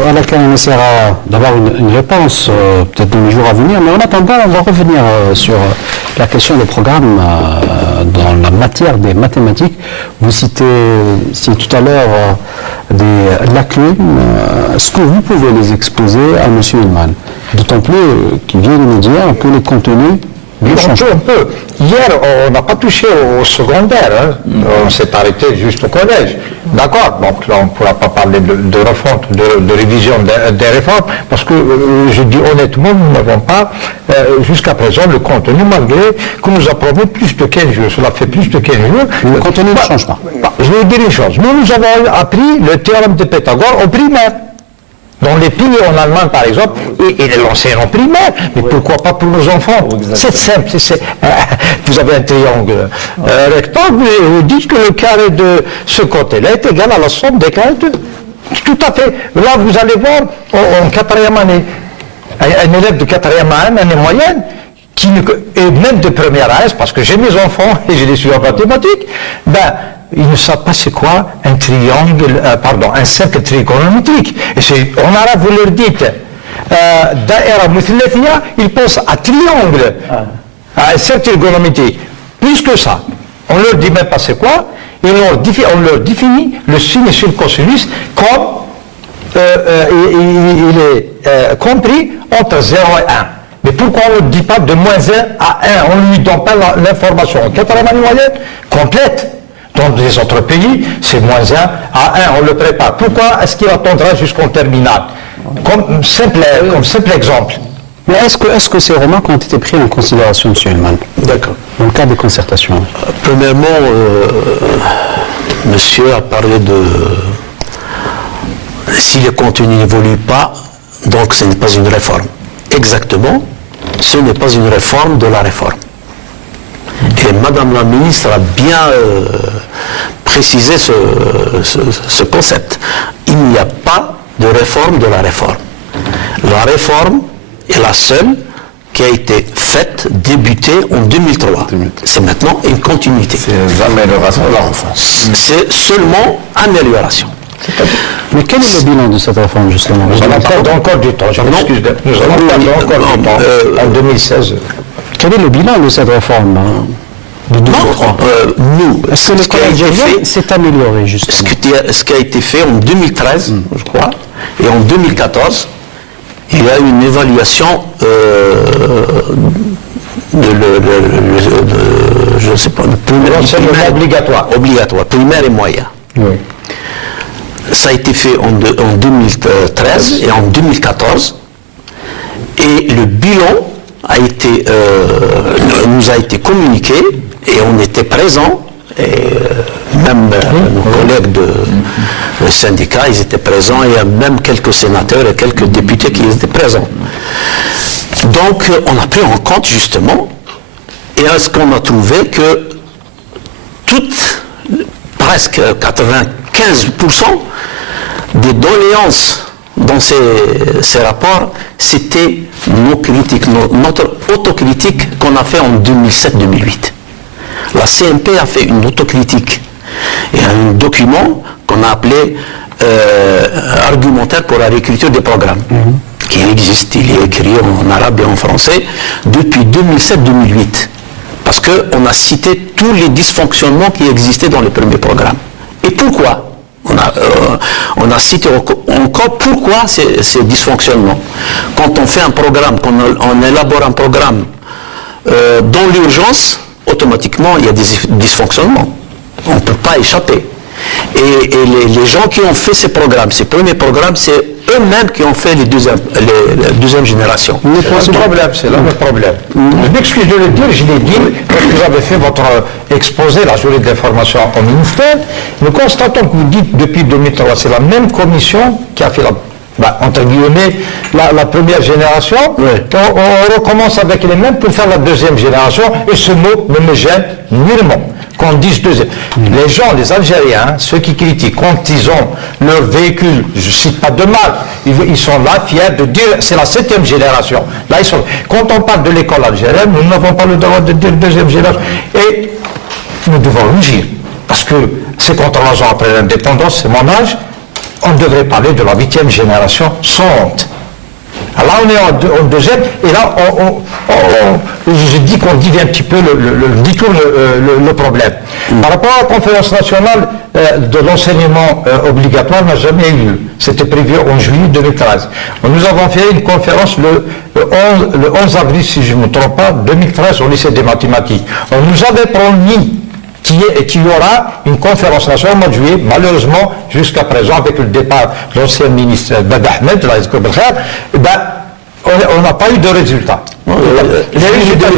à laquelle on essaiera d'avoir une réponse peut-être dans les jours à venir, mais en attendant, on va revenir sur la question des programmes dans la matière des mathématiques. Vous citez tout à l'heure des lacunes. Est-ce que vous pouvez les exposer à M. Hillman? D'autant plus qu'il vient de nous dire que les contenus on peut. Hier, on n'a pas touché au secondaire, hein. On s'est arrêté juste au collège. D'accord, donc là on ne pourra pas parler de refonte, de révision des réformes, parce que je dis honnêtement, nous n'avons pas jusqu'à présent le contenu, malgré que nous approuvons plus de 15 jours. Cela fait plus de 15 jours. Le contenu ne change pas. Je vais vous dire une chose. Nous avons appris le théorème de Pythagore au primaire. Dans les pays en Allemagne, par exemple, et l'enseignent en primaire, mais pourquoi pas pour nos enfants? C'est simple. Vous avez un triangle rectangle, et vous dites que le carré de ce côté-là est égal à la somme des carrés de... Tout à fait. Là, vous allez voir, en quatrième année, un élève de quatrième année moyenne, et même de première AS, parce que j'ai mes enfants et je les suis en mathématiques, ils ne savent pas c'est quoi un triangle, un cercle trigonométrique. Et en arabe, vous leur dites Daïra Muthlathia, ils pensent à triangle, à un cercle trigonométrique. Plus que ça. On leur dit même pas c'est quoi, et on leur définit le sinus sur le cosinus comme il est compris entre 0 et 1. Mais pourquoi on ne dit pas de moins 1 à 1? On ne lui donne pas l'information en quatrième année moyenne complète. Dans les autres pays, c'est moins 1 à 1, on le prépare. Pourquoi est-ce qu'il attendra jusqu'en terminale? Comme simple exemple. Mais est-ce que ces remarques ont été prises en considération, M. Hillman? D'accord. Dans le cadre des concertations? Premièrement, monsieur a parlé de si le contenu n'évolue pas, donc ce n'est pas une réforme. Exactement, ce n'est pas une réforme de la réforme. Et Madame la ministre a bien précisé ce concept. Il n'y a pas de réforme de la réforme. La réforme est la seule qui a été faite, débutée en 2003. C'est maintenant une continuité. C'est l'amélioration de la réforme. C'est seulement amélioration. Mais quel est le bilan de cette réforme, justement? Nous allons perdre encore du temps, je m'excuse. Nous allons perdre encore du temps en 2016. Quel est le bilan de cette réforme Nous, est-ce que le collège s'est amélioré, justement? Ce qui a été fait en 2013, je crois, et en 2014, il y a une évaluation je ne sais pas, primaire, obligatoire, primaire et moyen. Oui. Ça a été fait en 2013 et en 2014, et le bilan nous a été communiqué, et on était présents, et même nos collègues du syndicat, ils étaient présents, et il y a même quelques sénateurs et quelques députés qui étaient présents. Donc on a pris en compte justement, et est-ce qu'on a trouvé que presque 95% des doléances dans ces rapports, c'était notre autocritique qu'on a fait en 2007-2008. La CMP a fait une autocritique. Il y a un document qu'on a appelé argumentaire pour la réécriture des programmes, qui existe, il est écrit en arabe et en français depuis 2007-2008. Parce qu'on a cité tous les dysfonctionnements qui existaient dans les premiers programmes. Et pourquoi on On a cité encore pourquoi ces dysfonctionnements. Quand on fait un programme, quand on élabore un programme dans l'urgence, automatiquement il y a des dysfonctionnements. On ne peut pas échapper. Et les gens qui ont fait ces programmes, ces premiers programmes, c'est eux-mêmes qui ont fait la deuxième génération. C'est là le problème. Je m'excuse de le dire, je l'ai dit, quand vous avez fait votre exposé, la journée d'information au ministère, nous constatons que vous dites depuis 2003, c'est la même commission qui a fait entre guillemets, la première génération. Oui. On recommence avec les mêmes pour faire la deuxième génération, et ce mot ne me gêne nullement. Qu'on dise deuxième. Les gens, les Algériens, ceux qui critiquent, quand ils ont leur véhicule, je ne cite pas de mal, ils sont là fiers de dire c'est la 7e génération. Là, quand on parle de l'école algérienne, nous n'avons pas le droit de dire deuxième génération. Et nous devons rougir. Parce que c'est contre l'argent après l'indépendance, c'est mon âge, on devrait parler de la 8e génération sans honte. Alors là, on est en deuxième, et là, je dis qu'on divise un petit peu, détourne le problème. Par rapport à la conférence nationale de l'enseignement obligatoire, n'a jamais eu lieu. C'était prévu en juillet 2013. Nous avons fait une conférence le 11 avril, si je ne me trompe pas, 2013, au lycée des mathématiques. On nous avait promis qu'il y aura une conférence nationale au mois de juillet. Malheureusement, jusqu'à présent, avec le départ de l'ancien ministre Bab Ahmed, on n'a pas eu de résultats. Les résultats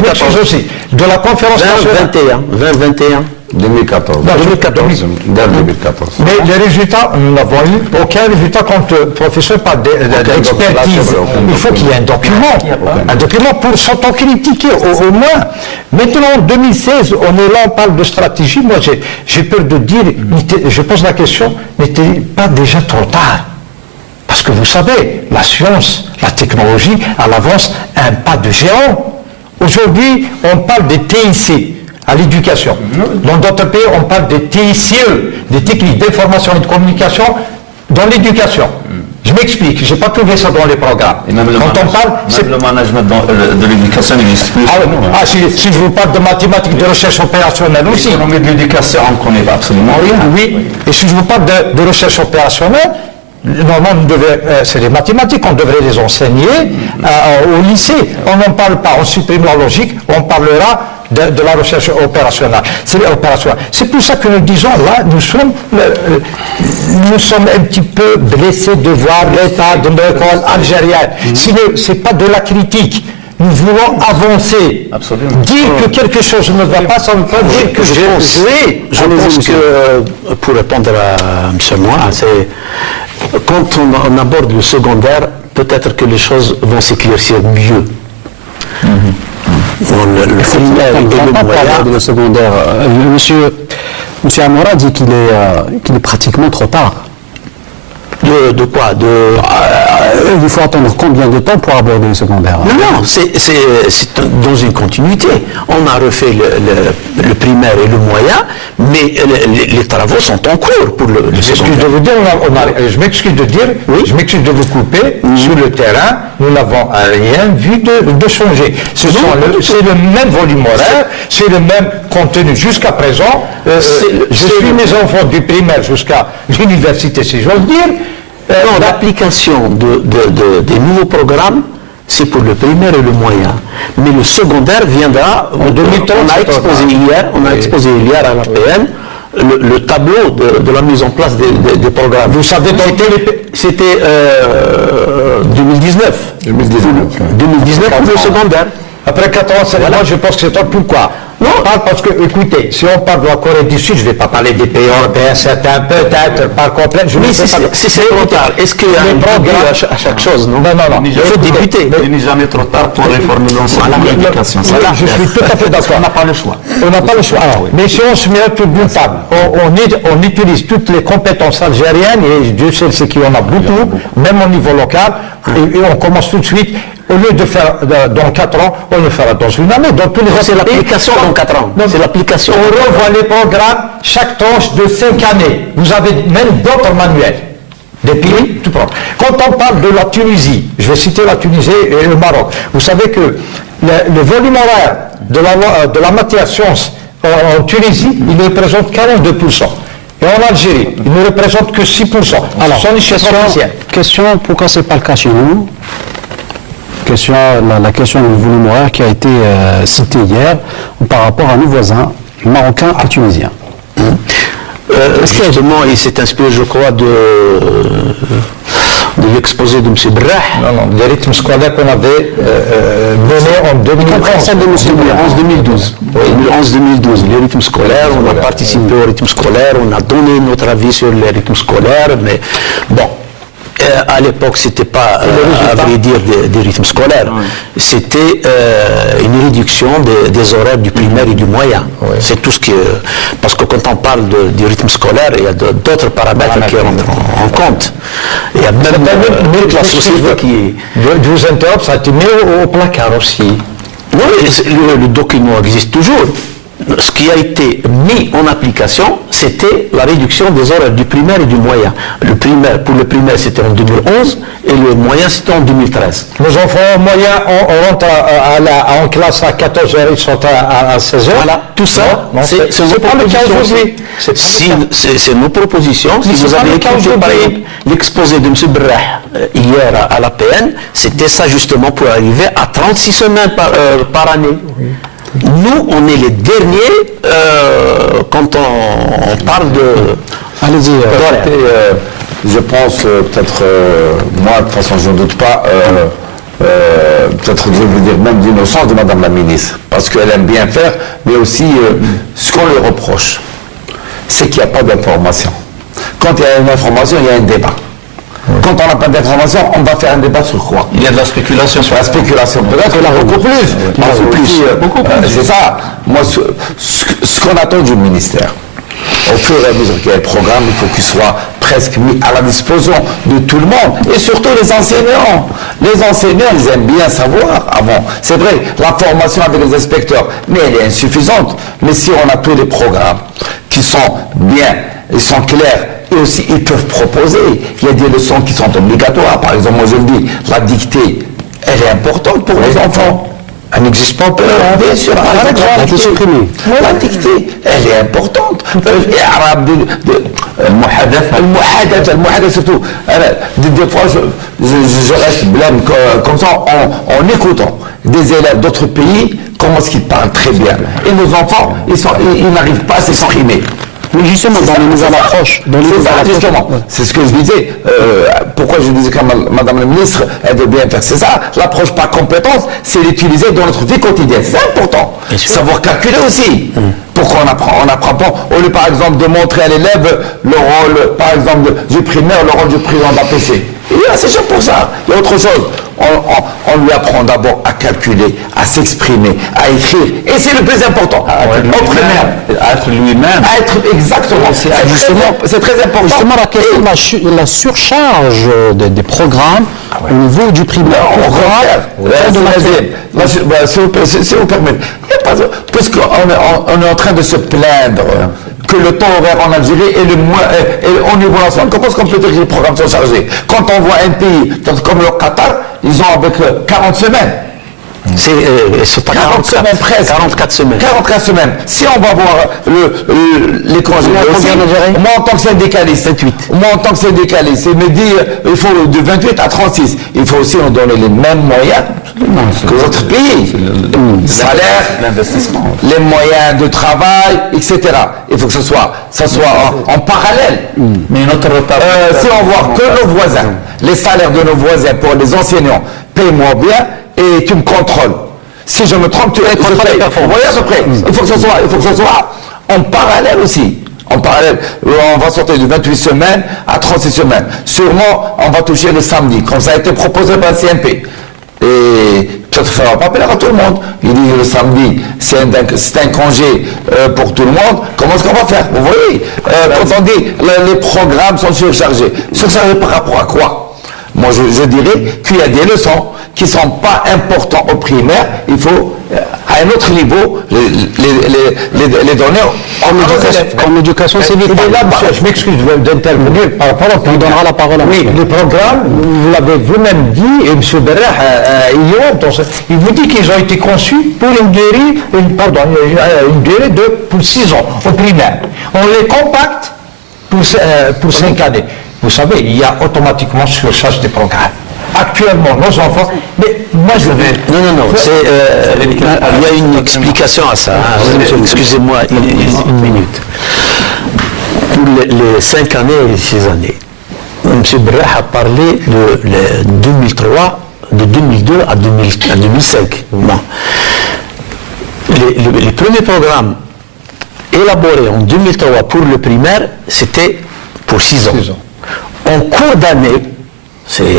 aussi de la conférence nationale. 2021. 2014. Non, 2014. Mais les résultats, nous n'avons eu aucun résultat quand le professeur parle d'expertise. Il faut qu'il y ait un document pour s'autocritiquer au moins. Maintenant, en 2016, on est là, on parle de stratégie. Moi, j'ai peur de dire, je pose la question, n'était pas déjà trop tard? Parce que vous savez, la science, la technologie, elle avance un pas de géant. Aujourd'hui, on parle des TIC à l'éducation. Dans d'autres pays, on parle des TICE, des techniques d'information et de communication dans l'éducation. Je m'explique, je n'ai pas trouvé ça dans les programmes. Et même le management de l'éducation existe plus. Si je vous parle de mathématiques, de recherche opérationnelle aussi. L'économie de l'éducation, on ne connaît absolument rien. Oui, et si je vous parle de recherche opérationnelle, normalement, c'est les mathématiques, on devrait les enseigner au lycée. On n'en parle pas, on supprime la logique, on parlera de la recherche opérationnelle. C'est pour ça que nous disons, là, nous sommes un petit peu blessés de voir l'état de l'école algérienne. Ce n'est pas de la critique. Nous voulons avancer. Absolument. Dire que quelque chose ne va pas, ça ne veut pas dire que je pense que, pour répondre à M. Moua, c'est quand on aborde le secondaire, peut-être que les choses vont s'éclaircir mieux. Il faut parler de secondaire. Monsieur Amoura dit qu'il est pratiquement trop tard. De quoi Il faut attendre combien de temps pour aborder le secondaire? Non, c'est dans une continuité. On a refait le primaire et le moyen, mais les travaux sont en cours pour le secondaire. Je m'excuse de dire, je m'excuse de vous couper, sur le terrain, nous n'avons rien vu de changer. C'est le même volume horaire, c'est le même contenu jusqu'à présent. Je suis mes enfants du primaire jusqu'à l'université, si j'ose dire. Non, l'application des nouveaux programmes, c'est pour le primaire et le moyen. Mais le secondaire viendra en 2030. On a exposé hier à l'APN le tableau de la mise en place des programmes. Vous savez, c'était 2019. 2019 pour le secondaire. Après 4 ans, moi je pense que c'est toi. Pourquoi? Non, parce que, écoutez, si on parle de la Corée du Sud, je ne vais pas parler des pays européens, certains peut-être, par complet. C'est trop tard. Est-ce qu'il y a un programme à chaque chose? Non, il faut débuter. Il n'est jamais trop tard pour réformer l'ensemble de l'éducation. Je suis tout à fait d'accord. On n'a pas le choix. On n'a pas le choix. Mais si on se met autour d'une table, on utilise toutes les compétences algériennes, et Dieu sait ce qu'il y en a beaucoup, même au niveau local, et on commence tout de suite. Au lieu de faire dans 4 ans, on le fera dans une année. C'est l'application dans 4 ans. C'est l'application. On revoit les programmes chaque tranche de 5 années. Vous avez même d'autres manuels. Des pays tout propres. Quand on parle de la Tunisie, je vais citer la Tunisie et le Maroc. Vous savez que le volume horaire de la matière science en Tunisie, il représente 42%. Et en Algérie, ils ne représentent que 6%. Alors, ce sont les chiffres officiels. question, pourquoi c'est pas le cas chez nous? La question du volume horaire qui a été citée hier par rapport à nos voisins marocains et tunisiens. Justement, il s'est inspiré, je crois, de l'exposé de M. Brah. Non, des rythmes scolaires qu'on avait menés en 2011-2012. 2011-2012, les rythmes scolaires, on a participé aux rythmes scolaires, on a donné notre avis sur les rythmes scolaires, mais bon. À l'époque, c'était pas, à vrai dire, des rythmes scolaires. C'était une réduction des horaires du primaire et du moyen. C'est tout ce qui... parce que quand on parle du rythme scolaire, il y a d'autres paramètres qui rentrent en compte. Il y a même toute la société qui... Je vous interromps, ça a été mis au placard aussi. Oui, le document existe toujours. Ce qui a été mis en application, c'était la réduction des horaires du primaire et du moyen. Pour le primaire, c'était en 2011 et le moyen, c'était en 2013. Nos enfants moyens, on rentre en classe à 14h, ils sont à 16h. Voilà, tout ça, c'est pas le cas aujourd'hui. C'est nos propositions. Si vous avez écouté, par exemple, l'exposé de M. Brah hier à l'APN, c'était ça justement pour arriver à 36 semaines par année. Nous, on est les derniers quand on parle de... Allez-y. Je pense peut-être, moi de toute façon je ne doute pas, peut-être je veux dire même d'innocence de Madame la ministre, parce qu'elle aime bien faire, mais aussi ce qu'on lui reproche, c'est qu'il n'y a pas d'information. Quand il y a une information, il y a un débat. Quand on n'a pas d'information, on va faire un débat sur quoi? Il y a de la spéculation. Sur la spéculation, peut-être beaucoup plus. Beaucoup plus. C'est ça. Moi, ce qu'on attend du ministère, au fur et à mesure qu'il y a le programme, il faut qu'il soit presque mis à la disposition de tout le monde, et surtout les enseignants. Les enseignants, ils aiment bien savoir avant. C'est vrai, la formation avec les inspecteurs, mais elle est insuffisante. Mais si on a tous les programmes qui sont bien, ils sont clairs, et aussi ils peuvent proposer. Il y a des leçons qui sont obligatoires. Par exemple, moi je le dis, la dictée, elle est importante pour les enfants. Elle n'existe pas encore. Bien sûr, la dictée, elle est importante. L'arabe, le surtout. Des fois, je reste blême comme ça en écoutant des élèves d'autres pays, comment est-ce qu'ils parlent très bien. Et nos enfants, ils n'arrivent pas à s'exprimer. Mais justement, dans les nouvelles approches, c'est ce que je disais. Pourquoi je disais que Madame la ministre, elle veut bien faire. C'est ça, l'approche par compétence, c'est l'utiliser dans notre vie quotidienne. C'est important. Savoir calculer aussi. Pourquoi on n'apprend pas, au lieu par exemple de montrer à l'élève le rôle, par exemple, du primaire, le rôle du président d'APC. Il est assez cher pour ça. Il y a autre chose. On lui apprend d'abord à calculer, à s'exprimer, à écrire. Et c'est le plus important. Au primaire. À être lui-même. À être exactement. C'est très important. Justement, la question de la surcharge des programmes au niveau du primaire. Si vous permettez. Puisqu'on est en train de se plaindre que le temps horaire en Algérie est le moins, et au niveau national, comment est-ce qu'on peut dire que les programmes sont chargés? Quand on voit un pays comme le Qatar, ils ont avec 40 semaines. C'est 40 semaines presque. 44 semaines. 44 semaines. Si on va voir les congés, moi en tant que syndicaliste, 28. Moi en tant que syndicaliste, il me dit il faut de 28 à 36. Il faut aussi nous donner les mêmes moyens que les autres pays. Salaire, l'investissement, les moyens de travail, etc. Il faut que ça soit en parallèle. Mais notre retard. Si on voit que nos voisins, les salaires de nos voisins pour les enseignants payent moins bien, et tu me contrôles. Si je me trompe, tu es contrôlé. Vous voyez à peu près. Il faut que ce soit en parallèle aussi. En parallèle, on va sortir de 28 semaines à 36 semaines. Sûrement, on va toucher le samedi, comme ça a été proposé par le CNP. Et peut-être ça ne va pas plaire à tout le monde. Il dit le samedi, c'est un congé pour tout le monde. Comment est-ce qu'on va faire? Vous voyez, quand on dit les programmes sont surchargés. Surchargés par rapport à quoi? Moi, je dirais qu'il y a des leçons qui ne sont pas importantes au primaire. Il faut, à un autre niveau, les donner en éducation civique. Je m'excuse d'intervenir par rapport à... On donnera la parole à Oui, le programme, vous l'avez vous-même dit, et M. Berrah, il vous dit qu'ils ont été conçus pour une durée de pour 6 ans au primaire. On les compacte pour 5 années. Vous savez, il y a automatiquement surcharge des programmes. Actuellement, nos enfants, mais moi je vais... Non, il y a une explication à ça. Hein. Excusez-moi une minute. Pour les 5 années et les 6 années, M. Brah a parlé de 2003, de 2002 à 2005. Bon. Les premiers programmes élaborés en 2003 pour le primaire, c'était pour 6 ans. En cours d'année, c'est,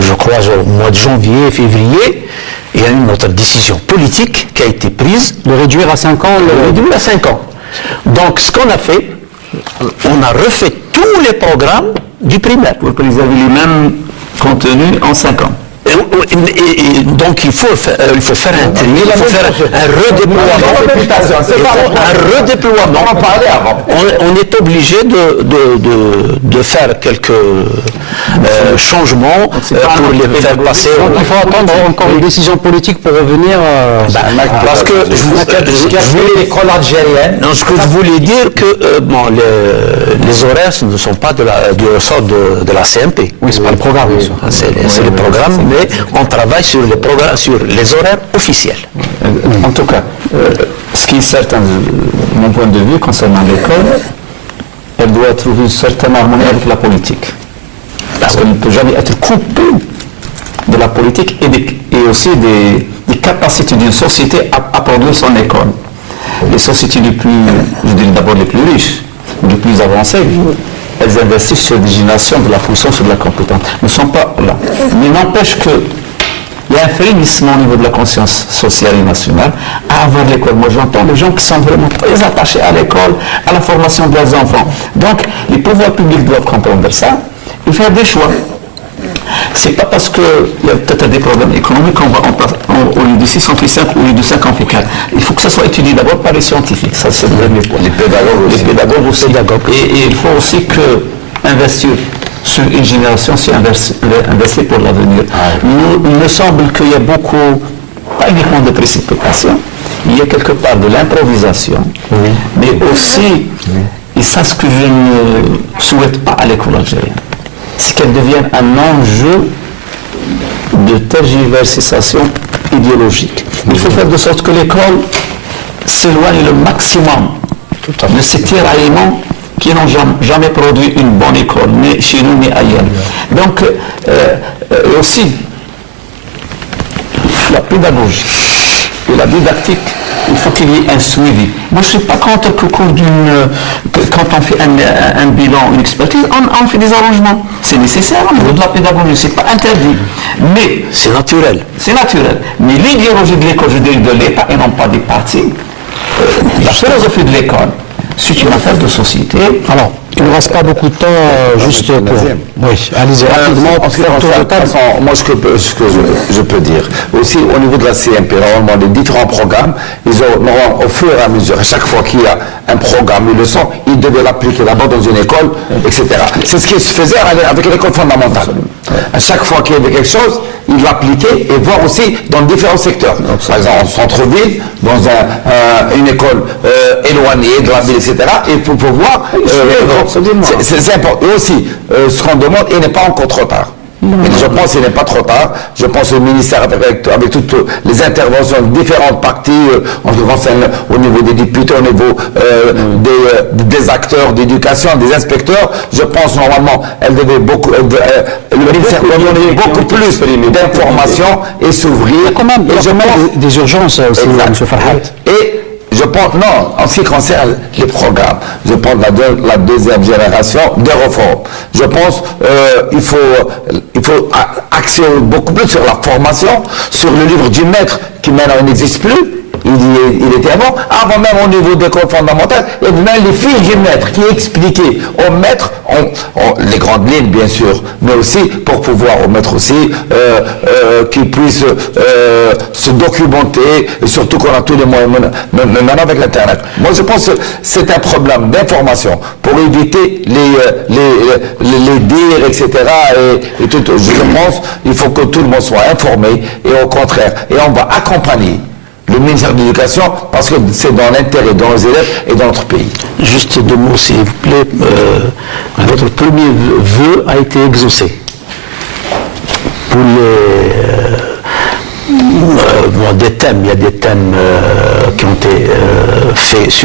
je crois, au mois de janvier, février, il y a une autre décision politique qui a été prise. De réduire à 5 ans Le réduire à 5 ans. Donc, ce qu'on a fait, on a refait tous les programmes du primaire. Pour préserver les mêmes contenus en 5 ans. Et donc il faut faire un tri, il faut faire un redéploiement. On en parlait avant. On est obligé de faire quelques changements pour les faire passer. Donc il faut attendre encore une décision politique pour revenir. Parce que je voulais l'école algérienne. Non, ce que je voulais dire que les horaires ne sont pas du ressort de la CMP. Oui, c'est pas le programme. C'est le programme, mais on travaille sur les programmes, sur les horaires officiels. En tout cas, ce qui est certain, de mon point de vue, concernant l'école, elle doit trouver une certaine harmonie avec la politique. Parce qu'elle ne peut jamais être coupée de la politique et aussi des capacités d'une société à produire son école. Les sociétés les plus, je dirais d'abord les plus riches, les plus avancées, elles investissent sur des générations de la fonction, sur de la compétence. Nous ne sommes pas là. Mais n'empêche que il y a un frémissement au niveau de la conscience sociale et nationale à avoir l'école. Moi, j'entends des gens qui sont vraiment très attachés à l'école, à la formation de leurs enfants. Donc, les pouvoirs publics doivent comprendre ça et faire des choix. C'est pas parce qu'il y a peut-être des problèmes économiques qu'on va au lieu de 6 on fait 5, au lieu de 5 on fait 4. Il faut que ça soit étudié d'abord par les scientifiques. Ça, c'est le premier point. Les pédagogues aussi. Et il faut aussi que investir sur une génération, c'est investir pour l'avenir. Il me semble qu'il y a beaucoup, pas uniquement de précipitation, il y a quelque part de l'improvisation, mais aussi, et ça ce que je ne souhaite pas à l'école algérienne, c'est qu'elle devienne un enjeu de tergiversation idéologique. Il faut faire de sorte que l'école s'éloigne le maximum de ces tiraillements qui n'ont jamais produit une bonne école, ni chez nous, ni ailleurs. Donc, aussi, la pédagogie et la didactique, il faut qu'il y ait un suivi. Moi, je ne suis pas contre qu'au cours quand on fait un bilan, une expertise, on fait des arrangements. C'est nécessaire au niveau de la pédagogie, c'est pas interdit. Mais c'est naturel. C'est naturel. Mais l'idéologie de l'école, je dirais de l'État et non pas des partis, la philosophie de l'école, c'est une affaire de société. Alors, il ne reste pas beaucoup de temps, juste pour... Oui, allez-y rapidement. En ce qui concerne, moi, ce que je peux dire, aussi au niveau de la CMP, normalement, les différents programmes, ils auront au fur et à mesure, à chaque fois qu'il y a un programme, une leçon, ils devaient l'appliquer d'abord dans une école, etc. C'est ce qui se faisait avec l'école fondamentale. À chaque fois qu'il y avait quelque chose, ils l'appliquaient et voir aussi dans différents secteurs. Par exemple, en centre-ville, dans une école éloignée de la ville, etc. Et pour pouvoir... c'est important. Et aussi, ce qu'on demande, il n'est pas encore trop tard. Et je pense qu'il n'est pas trop tard. Je pense au ministère avec toutes les interventions de différentes parties, en ce qui concerne au niveau des députés, au niveau des acteurs d'éducation, des inspecteurs. Je pense normalement, le ministère doit donner beaucoup plus d'informations et s'ouvrir. Il y a quand même des urgences aussi, M. Farhat. Et je pense, non, en ce qui concerne les programmes, je pense la deuxième génération des réformes. Je pense il faut axer beaucoup plus sur la formation, sur le livre du maître qui maintenant n'existe plus. Il était avant même au niveau des écoles fondamentales, il y avait même les fiches du maître qui expliquaient au maître les grandes lignes bien sûr, mais aussi pour pouvoir au maître aussi qu'il puisse se documenter, et surtout qu'on a tous les moyens maintenant avec l'internet. Moi je pense que c'est un problème d'information pour éviter les dires, etc. Et tout. Je pense qu'il faut que tout le monde soit informé et au contraire, et on va accompagner le le ministère de l'Éducation, parce que c'est dans l'intérêt de nos élèves et dans notre pays. Juste deux mots, s'il vous plaît. Votre premier vœu a été exaucé. Pour des thèmes, il y a des thèmes qui ont été faits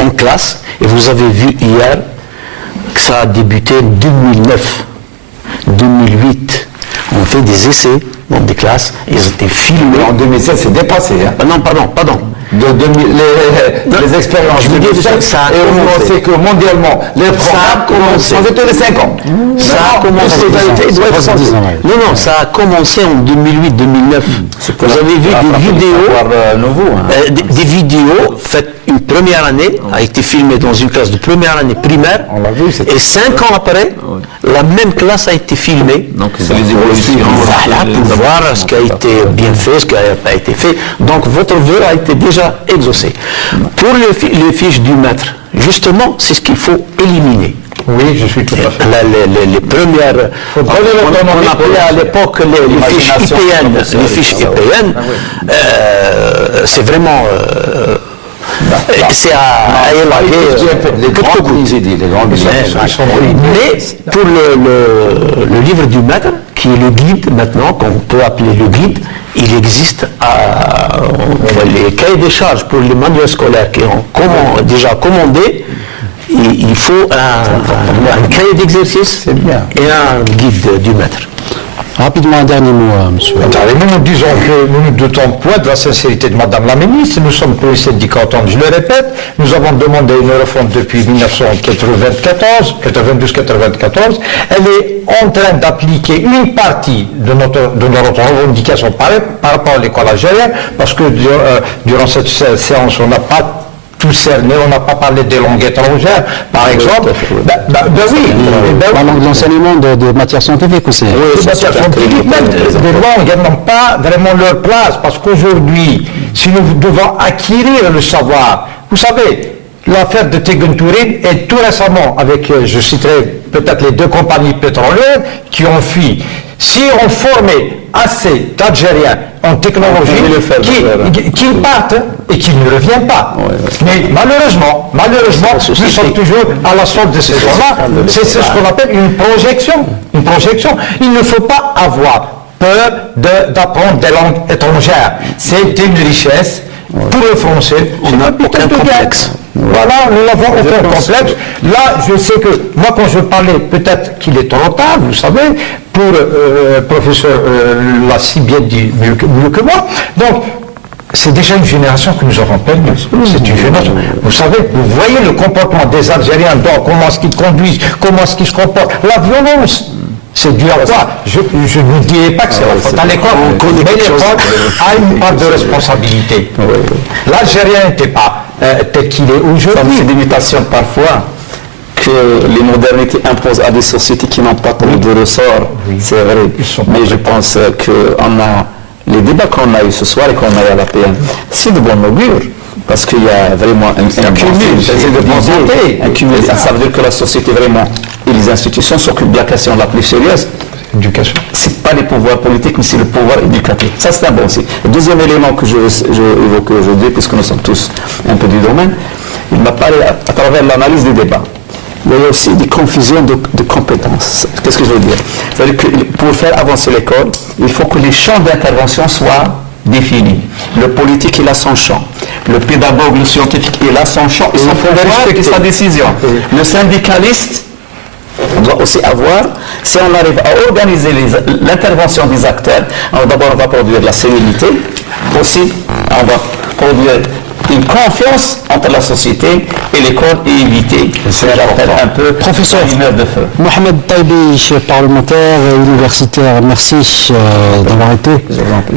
en classe, et vous avez vu hier que ça a débuté en 2009, 2008. On fait des essais dans des classes, ils étaient filmés. En 2016, c'est dépassé. Hein. Non, pardon. Les expériences. Je veux dire, ça a et on commencé. sait que mondialement, les programmes commencent tous les 5 ans. Ça a commencé. Ça a commencé en 2008-2009. Vous avez vu des vidéos, des vidéos faites une première année, a été filmée dans une classe de première année primaire, et 5 ans après, la même classe a été filmée. Donc c'est les évolutions. Voilà, pour voir ce qui a été bien fait, ce qui n'a pas été fait. Donc votre vœu a été déjà exaucé. Pour les fiches du maître, justement, c'est ce qu'il faut éliminer. Oui, je suis tout à fait. Les premières, on appelait à l'époque les fiches IPN. Les fiches IPN, c'est vraiment... c'est à élaguer les grands budgets, les grands budgets. Mais pour le livre du maître, qui est le guide maintenant, qu'on peut appeler le guide, il existe les cahiers des charges pour les manuels scolaires qui ont déjà commandé. Il faut un cahier d'exercice et un guide du maître. Rapidement, un dernier mot, monsieur. Nous disons que nous ne doutons point de la sincérité de Madame la ministre. Nous sommes pour les syndicats entendus, je le répète. Nous avons demandé une réforme depuis 1992-94. Elle est en train d'appliquer une partie de notre revendication par rapport à l'école algérienne, parce que durant cette séance, on n'a pas tout cerné, on n'a pas parlé des langues étrangères, par exemple. La langue de l'enseignement des matières scientifiques aussi. Les matières scientifiques, même des langues, elles n'ont pas vraiment leur place, parce qu'aujourd'hui, si nous devons acquérir le savoir, vous savez, l'affaire de Tegenturin est tout récemment avec, je citerai peut-être les 2 compagnies pétrolières qui ont fui. Si on formait assez d'Algériens en technologie qu'ils partent et qu'ils ne reviennent pas. Mais malheureusement, nous sommes toujours à la solde de ces gens-là. C'est ce qu'on appelle une projection. Il ne faut pas avoir peur d'apprendre des langues étrangères. C'est une richesse. Pour le français, on n'a aucun complexe. Voilà, nous n'avons aucun complexe. Là, je sais que, moi, quand je parlais, peut-être qu'il est trop tard, vous savez, pour professeur l'a si bien dit mieux que moi. Donc, c'est déjà une génération que nous avons perdue. C'est une génération. Vous savez, vous voyez le comportement des Algériens, donc comment est-ce qu'ils conduisent, comment est-ce qu'ils se comportent. La violence. C'est dû à quoi? Je ne dirais pas que c'est la faute à l'école, mais l'école a une part de responsabilité. L'Algérien n'était pas tel qu'il est aujourd'hui. C'est des mutations parfois que les modernités imposent à des sociétés qui n'ont pas trop de ressort. C'est vrai. Mais je pense que les débats qu'on a eu ce soir et qu'on a eu à la PM, c'est de bon augure. Parce qu'il y a vraiment un cumul, ça veut dire que la société vraiment et les institutions s'occupent de la question la plus sérieuse. Éducation. C'est pas les pouvoirs politiques, mais c'est le pouvoir éducatif. Ça, c'est un bon signe. Le deuxième élément que je évoque aujourd'hui, puisque nous sommes tous un peu du domaine, il m'a parlé à travers l'analyse des débats. Mais il y a aussi des confusions de compétences. Qu'est-ce que je veux dire? C'est-à-dire que pour faire avancer l'école, il faut que les champs d'intervention soient défini. Le politique, il a son champ. Le pédagogue, le scientifique, il a son champ et son pouvoir et sa décision. Le syndicaliste doit aussi avoir, si on arrive à organiser l'intervention des acteurs, d'abord on va produire la sérénité, aussi on va produire une confiance entre la société et l'école et éviter un peu Professeur de feu. Mohamed Taibi, parlementaire et universitaire, merci d'avoir été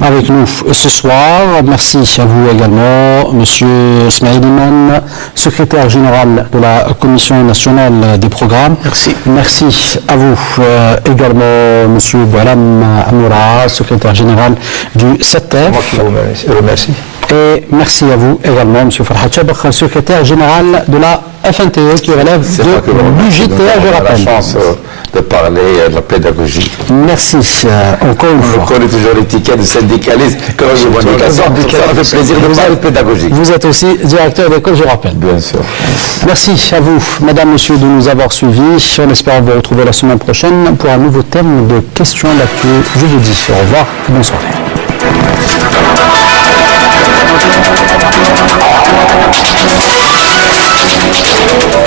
avec nous ce soir. Merci à vous également, Monsieur Smaïl Iman, secrétaire général de la Commission nationale des programmes. Merci. Merci à vous également, Monsieur Boualam Amoura, secrétaire général du SETEF. Moi qui vous remercie. Et merci à vous également, M. Farhat Chabakh, secrétaire général de la FNTE qui relève de l'UJTR, je On a la rappelle. chance de parler de la pédagogie. Merci encore une On fois. connaît toujours l'étiquette de syndicaliste comme revendication. Ça me fait plaisir de parler de pédagogie. Vous êtes aussi directeur d'école, je rappelle. Bien sûr. Merci à vous, Madame, Monsieur, de nous avoir suivis. On espère vous retrouver la semaine prochaine pour un nouveau thème de questions d'actu. Je vous dis au revoir et bonne soirée. Thank you.